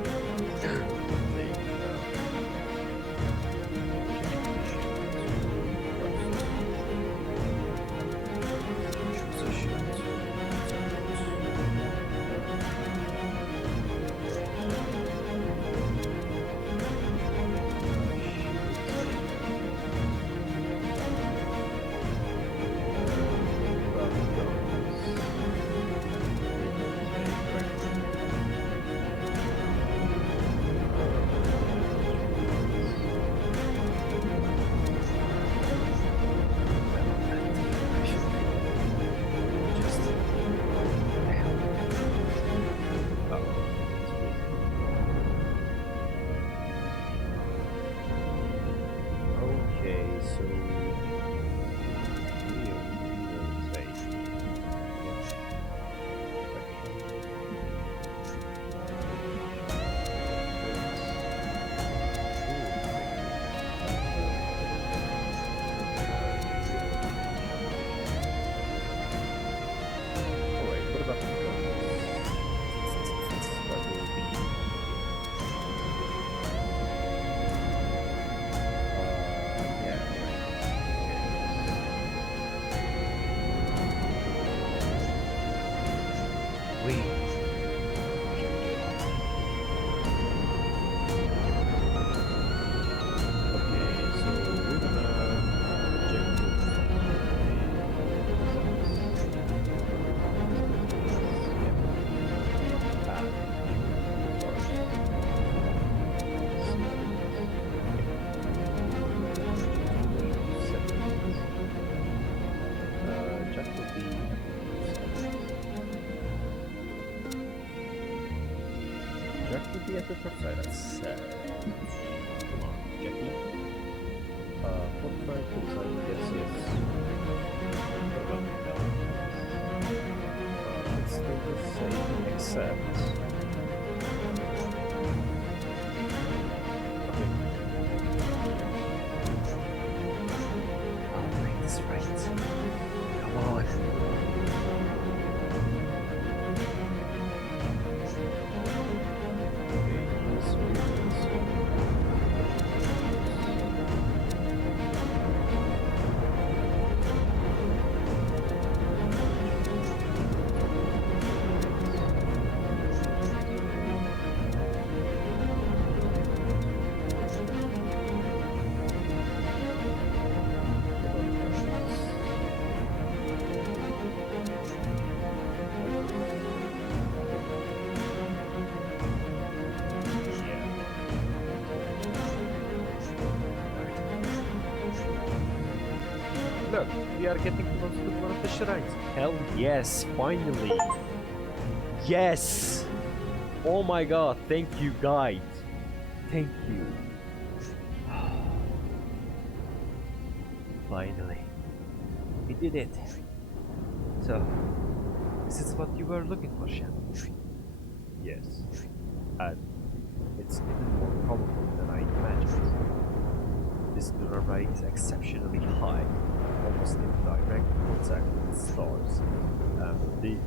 port side at 7. Come on, Jackie. Port side, yes, yes. What about the bell? It's still the same, except... Okay. I'll make this right. Come on. Look, we are getting close to one of the shrines. Hell yes, finally. Yes! Oh my god, thank you, guide. Thank you. Finally. We did it. So, this is what you were looking for, Shem. Yes. And it's even more powerful than I imagined. This Dera is exceptionally high, almost in direct contact with stars. The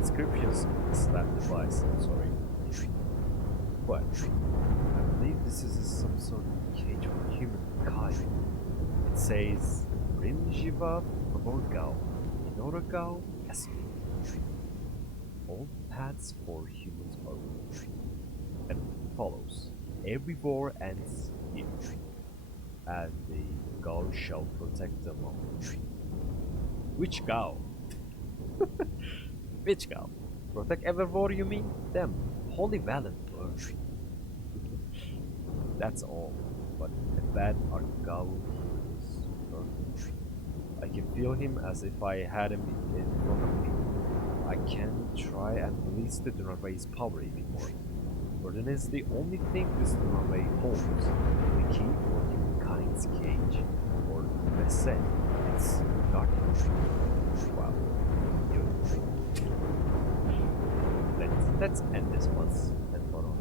descriptions slap device, I'm sorry. But I believe this is some sort of cage for humankind. It says Rinjiva Borgao, Inoragao Esme. All paths for humans are free. And it follows. Every war ends here. And the Gao shall protect them all. Which Gao? Which Gao? Protect every war, you mean? Them. Holy valiant word. That's all. But a bad Argao is burning. I can feel him as if I had him in front of me. I can try and release the Dera's power even more. Burden is the only thing this Dera holds. The key for humankind's cage. Or best said, it's guardian. Wow. Let's end this once and for all.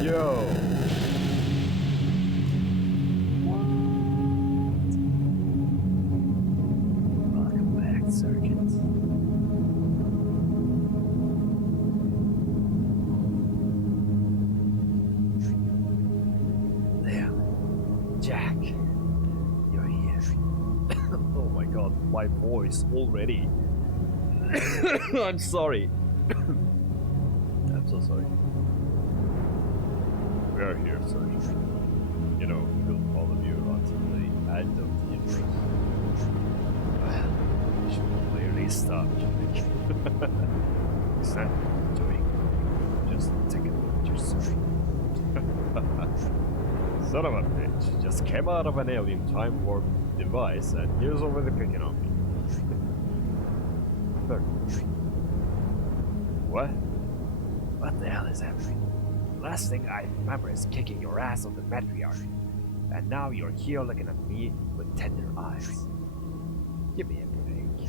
Yo! Welcome back, Sergeant. There. Jack. You're here. Oh my god, my voice already. I'm sorry. I'm so sorry. We are here, Sergeant. You know, we'll follow you until the end of the universe. Well, you should clearly stop, Jack. It's not doing. Just take a look at yourself. Son of a bitch, just came out of an alien time warp device and here's already picking on me. But what? What the hell is happening? The last thing I remember is kicking your ass on the matriarch. And now you're here looking at me with tender eyes. Give me a break.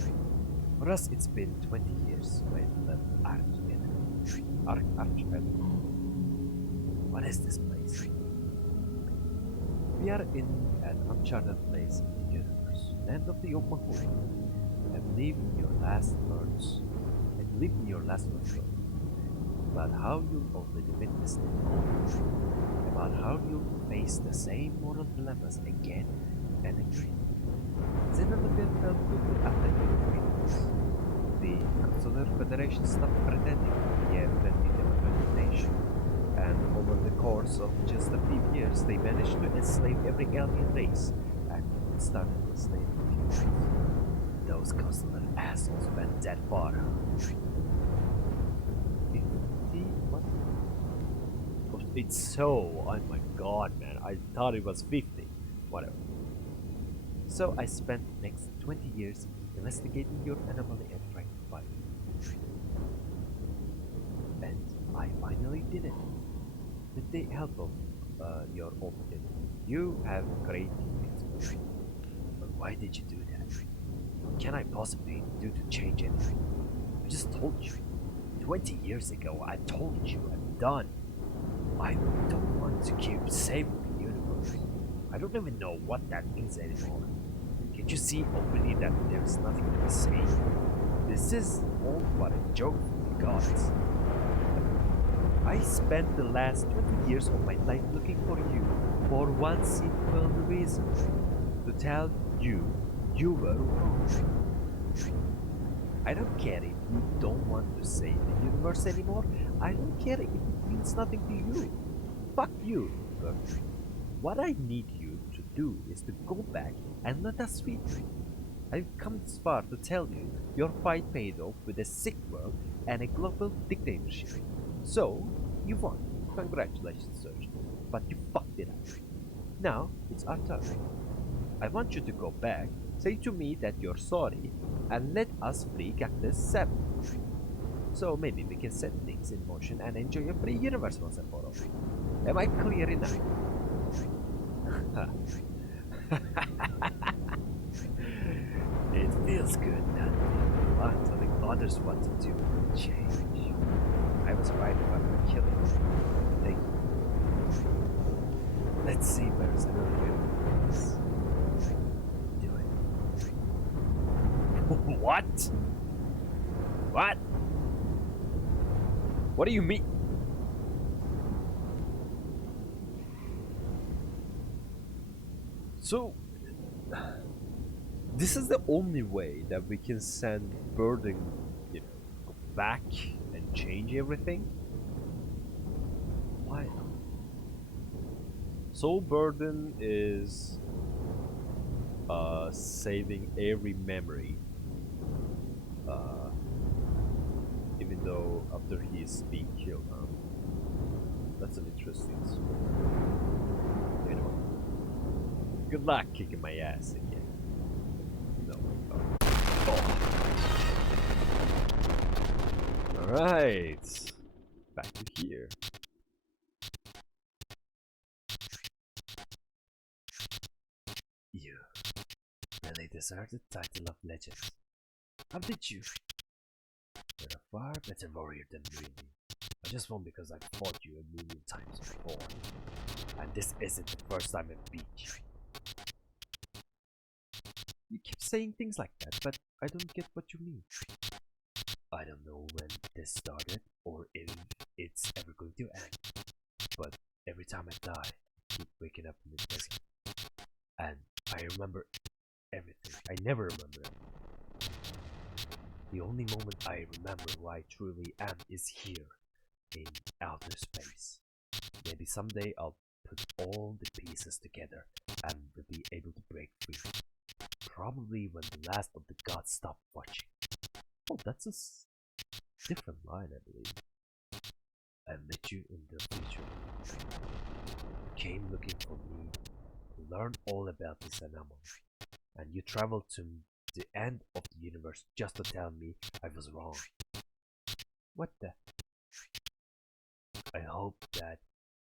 For us, it's been 20 years when we left Arch-enemy. What is this place? We are in an uncharted place in the universe, land of the Omahori. I believe in your last words. About how you'll already witnessed it all. About how you'll face the same moral dilemmas again and again. Zenobia felt good after the Consular Federation stopped pretending to be a friendly democratic nation. And over the course of just a few years, they managed to enslave every alien race and started enslaving humans. Those consular assholes went that far. 50? What? Oh, it's so. Oh my god, man. I thought it was 50. Whatever. So I spent the next 20 years investigating your anomaly and trying to find it. And I finally did it. With the help of your old kid. You have great intuition. But why did you do that? What can I possibly do to change anything? I just told you. 20 years ago, I told you I'm done. I don't want to keep saving the universe. I don't even know what that means anymore. Can't you see already that there's nothing to be saved? This is all but a joke for the gods. I spent the last 20 years of my life looking for you for one simple reason. To tell you you were wrong. I don't care if you don't want to save the universe anymore. I don't care if it means nothing to you. Fuck you, Bertrand. What I need you to do is to go back and let us feed you. I've come this far to tell you your fight paid off with a sick world and a global dictatorship. So, you won. Congratulations, Surgeon. But you fucked it up. Now, it's our turn. I want you to go back, say to me that you're sorry, and let us free Cactus 7. So maybe we can set things in motion and enjoy a free universe once and for all. Am I clear enough? It feels good not being telling others what to do for a change. I was right about the killing. Thank you. Let's see where's another universe. Do it. What? What? What do you mean? So, this is the only way that we can send Burden, go back and change everything? Why not? So Burden is saving every memory, even though after he is being killed. That's an interesting story. Anyway, good luck kicking my ass again. No. Alright. Back to here. You really deserve the title of legend. How did you? You're a far better warrior than me. I just won because I fought you a million times before. And this isn't the first time I beat you. You keep saying things like that, but I don't get what you mean. I don't know when this started or if it's ever going to end. But every time I die, I keep waking up in the desert. And I remember everything. I never remember it. The only moment I remember who I truly am is here, in outer space. Maybe someday I'll put all the pieces together and will be able to break free. Probably when the last of the gods stop watching. Oh, that's a different line, I believe. I met you in the future. You came looking for me to learn all about this anomaly. And you traveled to the end of the universe just to tell me I was wrong. What the? I hope that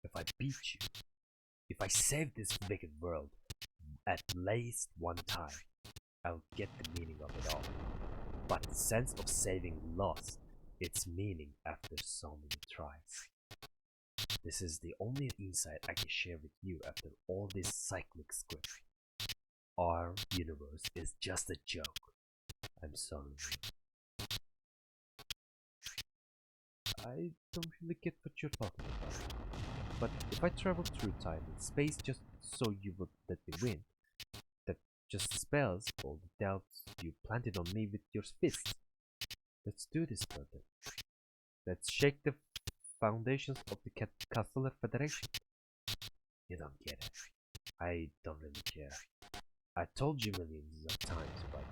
if I beat you, if I save this wicked world at least one time, I'll get the meaning of it all. But the sense of saving lost its meaning after so many tries. This is the only insight I can share with you after all this cyclic script. Our universe is just a joke. I'm sorry. I don't really get what you're talking about. But if I travel through time and space just so you would let me win, that just spells all the doubts you planted on me with your fists. Let's do this, brother. Let's shake the foundations of the Castellar Federation. You don't get it. I don't really care. I told you millions of times, but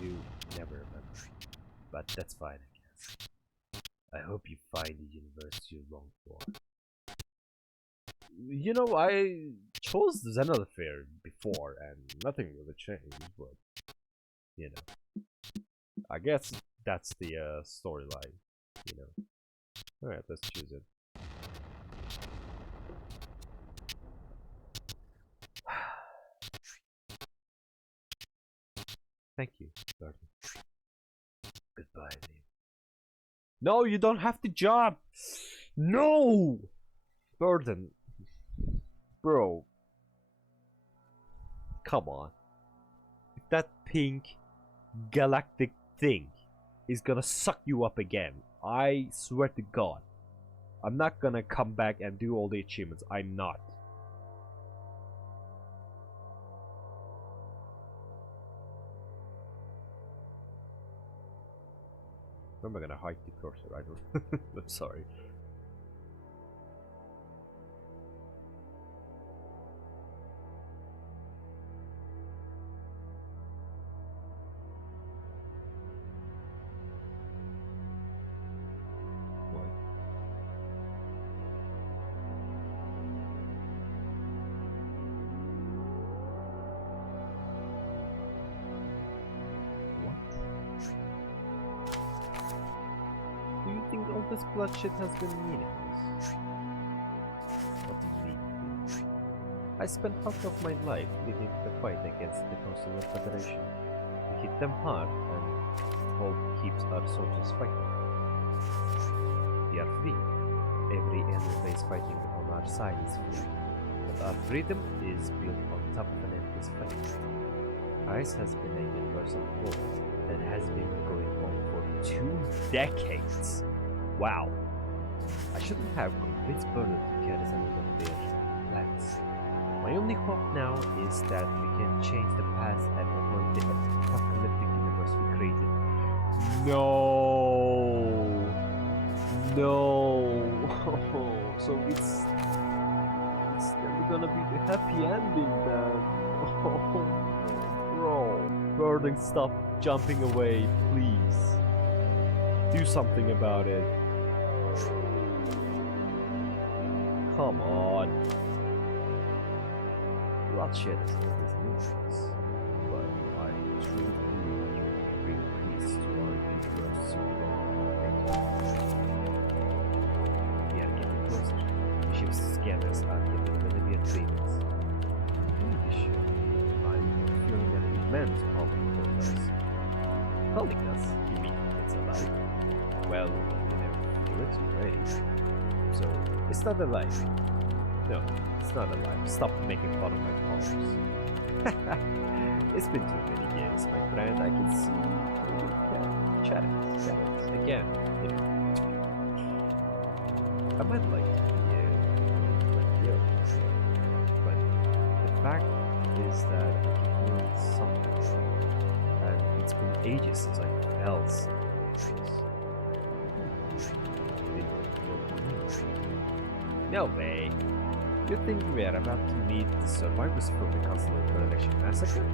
you never remember. But that's fine, I guess. I hope you find the universe you long for. You know, I chose Xenophare before and nothing really changed, but you know, I guess that's the storyline, you know. Alright, let's choose it. Thank you, Burden. Goodbye, Liam. No, you don't have to jump! No! Burden. Bro. Come on. If that pink galactic thing is gonna suck you up again, I swear to God, I'm not gonna come back and do all the achievements. I'm not. Where am I gonna hide the cursor? I don't. I'm sorry. Do you think all this bloodshed has been meaningless? What do you mean? I spent half of my life leading the fight against the Consular Federation. We hit them hard and hope keeps our soldiers fighting. We are free. Every enemy base fighting on our side is free. But our freedom is built on top of an endless fight. Ice has been a universal war that has been going on for 2 decades. Wow. I shouldn't have convinced Burden to carry some of their plans. My only hope now is that we can change the past and avoid the apocalyptic universe we created. No. No. So it's never gonna be the happy ending then. Oh, bro. Burden, stop jumping away, please. Do something about it. Come on. Bloodshed is always meaningless, but I truly believe you will bring peace to our universe sooner or later. We are getting closer. Ships scanners are getting Bolivia trainers. I'm feeling an immense problem for us. Calling us, you mean it's alive? Well, it's great. So, it's not alive. No, it's not alive. Stop making fun of my powers. It's been too many years, my friend. I can see you can chat it again. You know. I might like to be like you, but the fact is that I keep doing something, and it's been ages since I felt something like this. No way. You think we are about to meet the survivors from the Consular Federation massacre?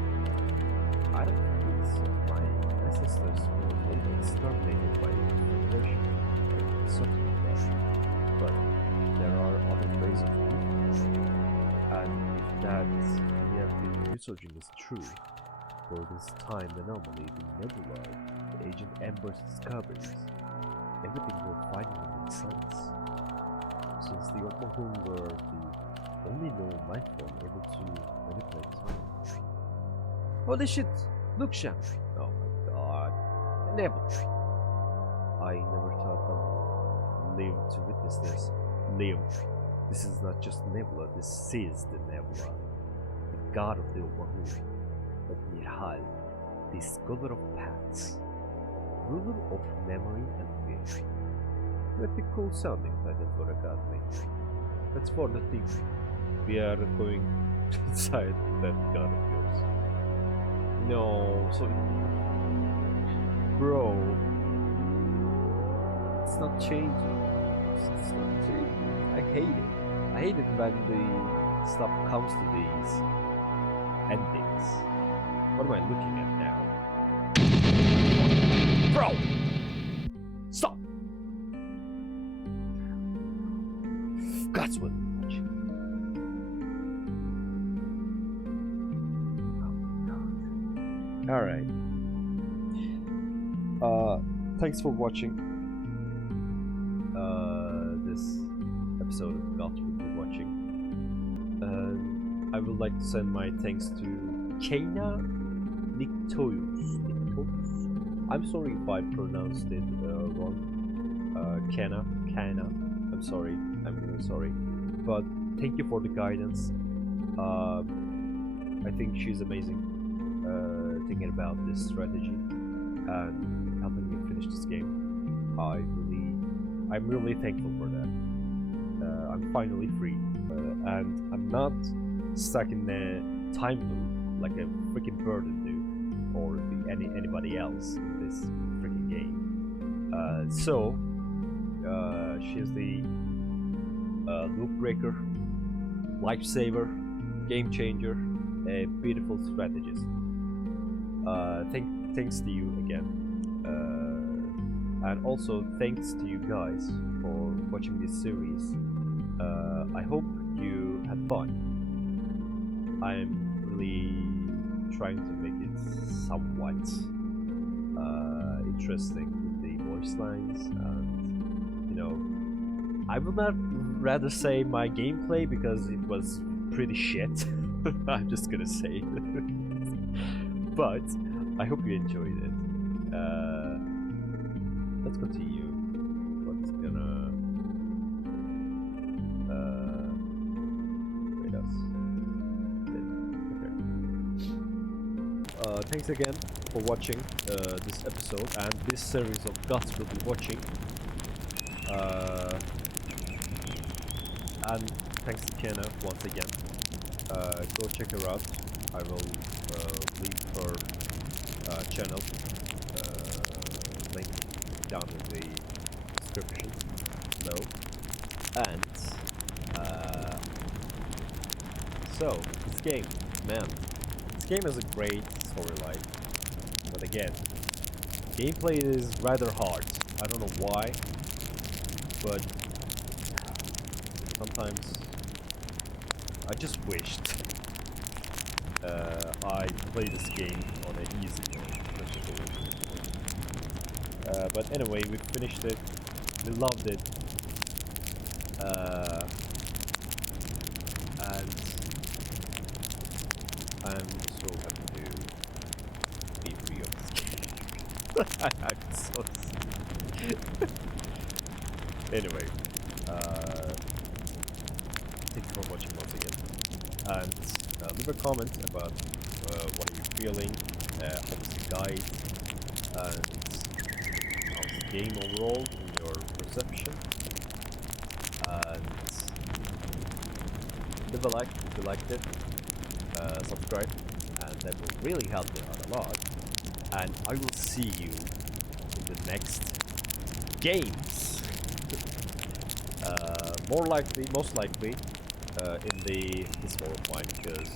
I don't think so. My ancestors were maybe exterminated by the Federation. Certainly that. But there are other ways of living. And if that we have been researching is true, for this time anomaly, the nebula, the Agent Ember's discoveries, everything will finally make sense. Since the Oklahoma were the only known life form able to manipulate time. Holy shit! Look, Sham! Oh my god. Nebula! I never thought I'd live to witness this. Liam, this is not just Nebula, this is the Nebula. The god of the Oklahoma. But Nihal, the scholar of paths. Ruler of memory and fear. Pretty cool sounding title for a god, mate. That's for the thing. We are going inside that god of yours. No, so bro, it's not changing. It's not changing. I hate it. I hate it when the stuff comes to these endings. What am I looking at now? Bro! Stop! God's will much. Alright. Thanks for watching this episode of GWBW. I would like to send my thanks to Kana Nictoyus. I'm sorry if I pronounced it wrong. Kana. I'm sorry. I'm really sorry. But thank you for the guidance. I think she's amazing. Thinking about this strategy and helping me finish this game. I'm really thankful for that. I'm finally free, and I'm not stuck in a time loop like a freaking burden do, or anybody else in this freaking game. So she's the loop breaker, lifesaver, game changer, a beautiful strategist. Thanks to you again, and also thanks to you guys for watching this series. I hope you had fun. I'm really trying to make it somewhat interesting with the voice lines, and I would not rather say my gameplay because it was pretty shit. I'm just gonna say it. But I hope you enjoyed it. Let's continue. What's gonna wait us? Okay. Thanks again for watching this episode and this series of GWBW. And thanks to Kenna once again. Go check her out. I will leave her channel link down in the description below. And so this game, man, this game has a great storyline, but again, gameplay is rather hard. I don't know why, but sometimes I just wished I played this game on an easy mode. But anyway, we finished it. We loved it. And I'm so happy to be free of this game. I'm so anyway, thanks for watching once again. And leave a comment about what are you feeling, how was the guide, and how's the game overall in your perception. And leave a like if you liked it, subscribe, and that will really help me out a lot. And I will see you in the next games. Most likely, in this one of mine, because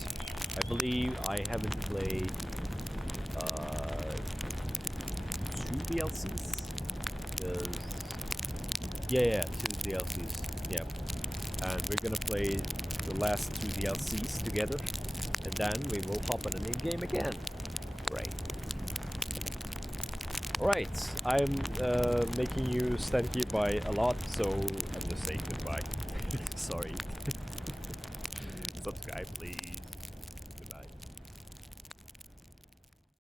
I believe I haven't played 2 DLCs. Yeah, 2 DLCs. Yeah, and we're gonna play the last 2 DLCs together, and then we will hop on a new game again. Right. Alright, I'm making you stand here by a lot, so I'm just saying goodbye. Sorry. Subscribe, please.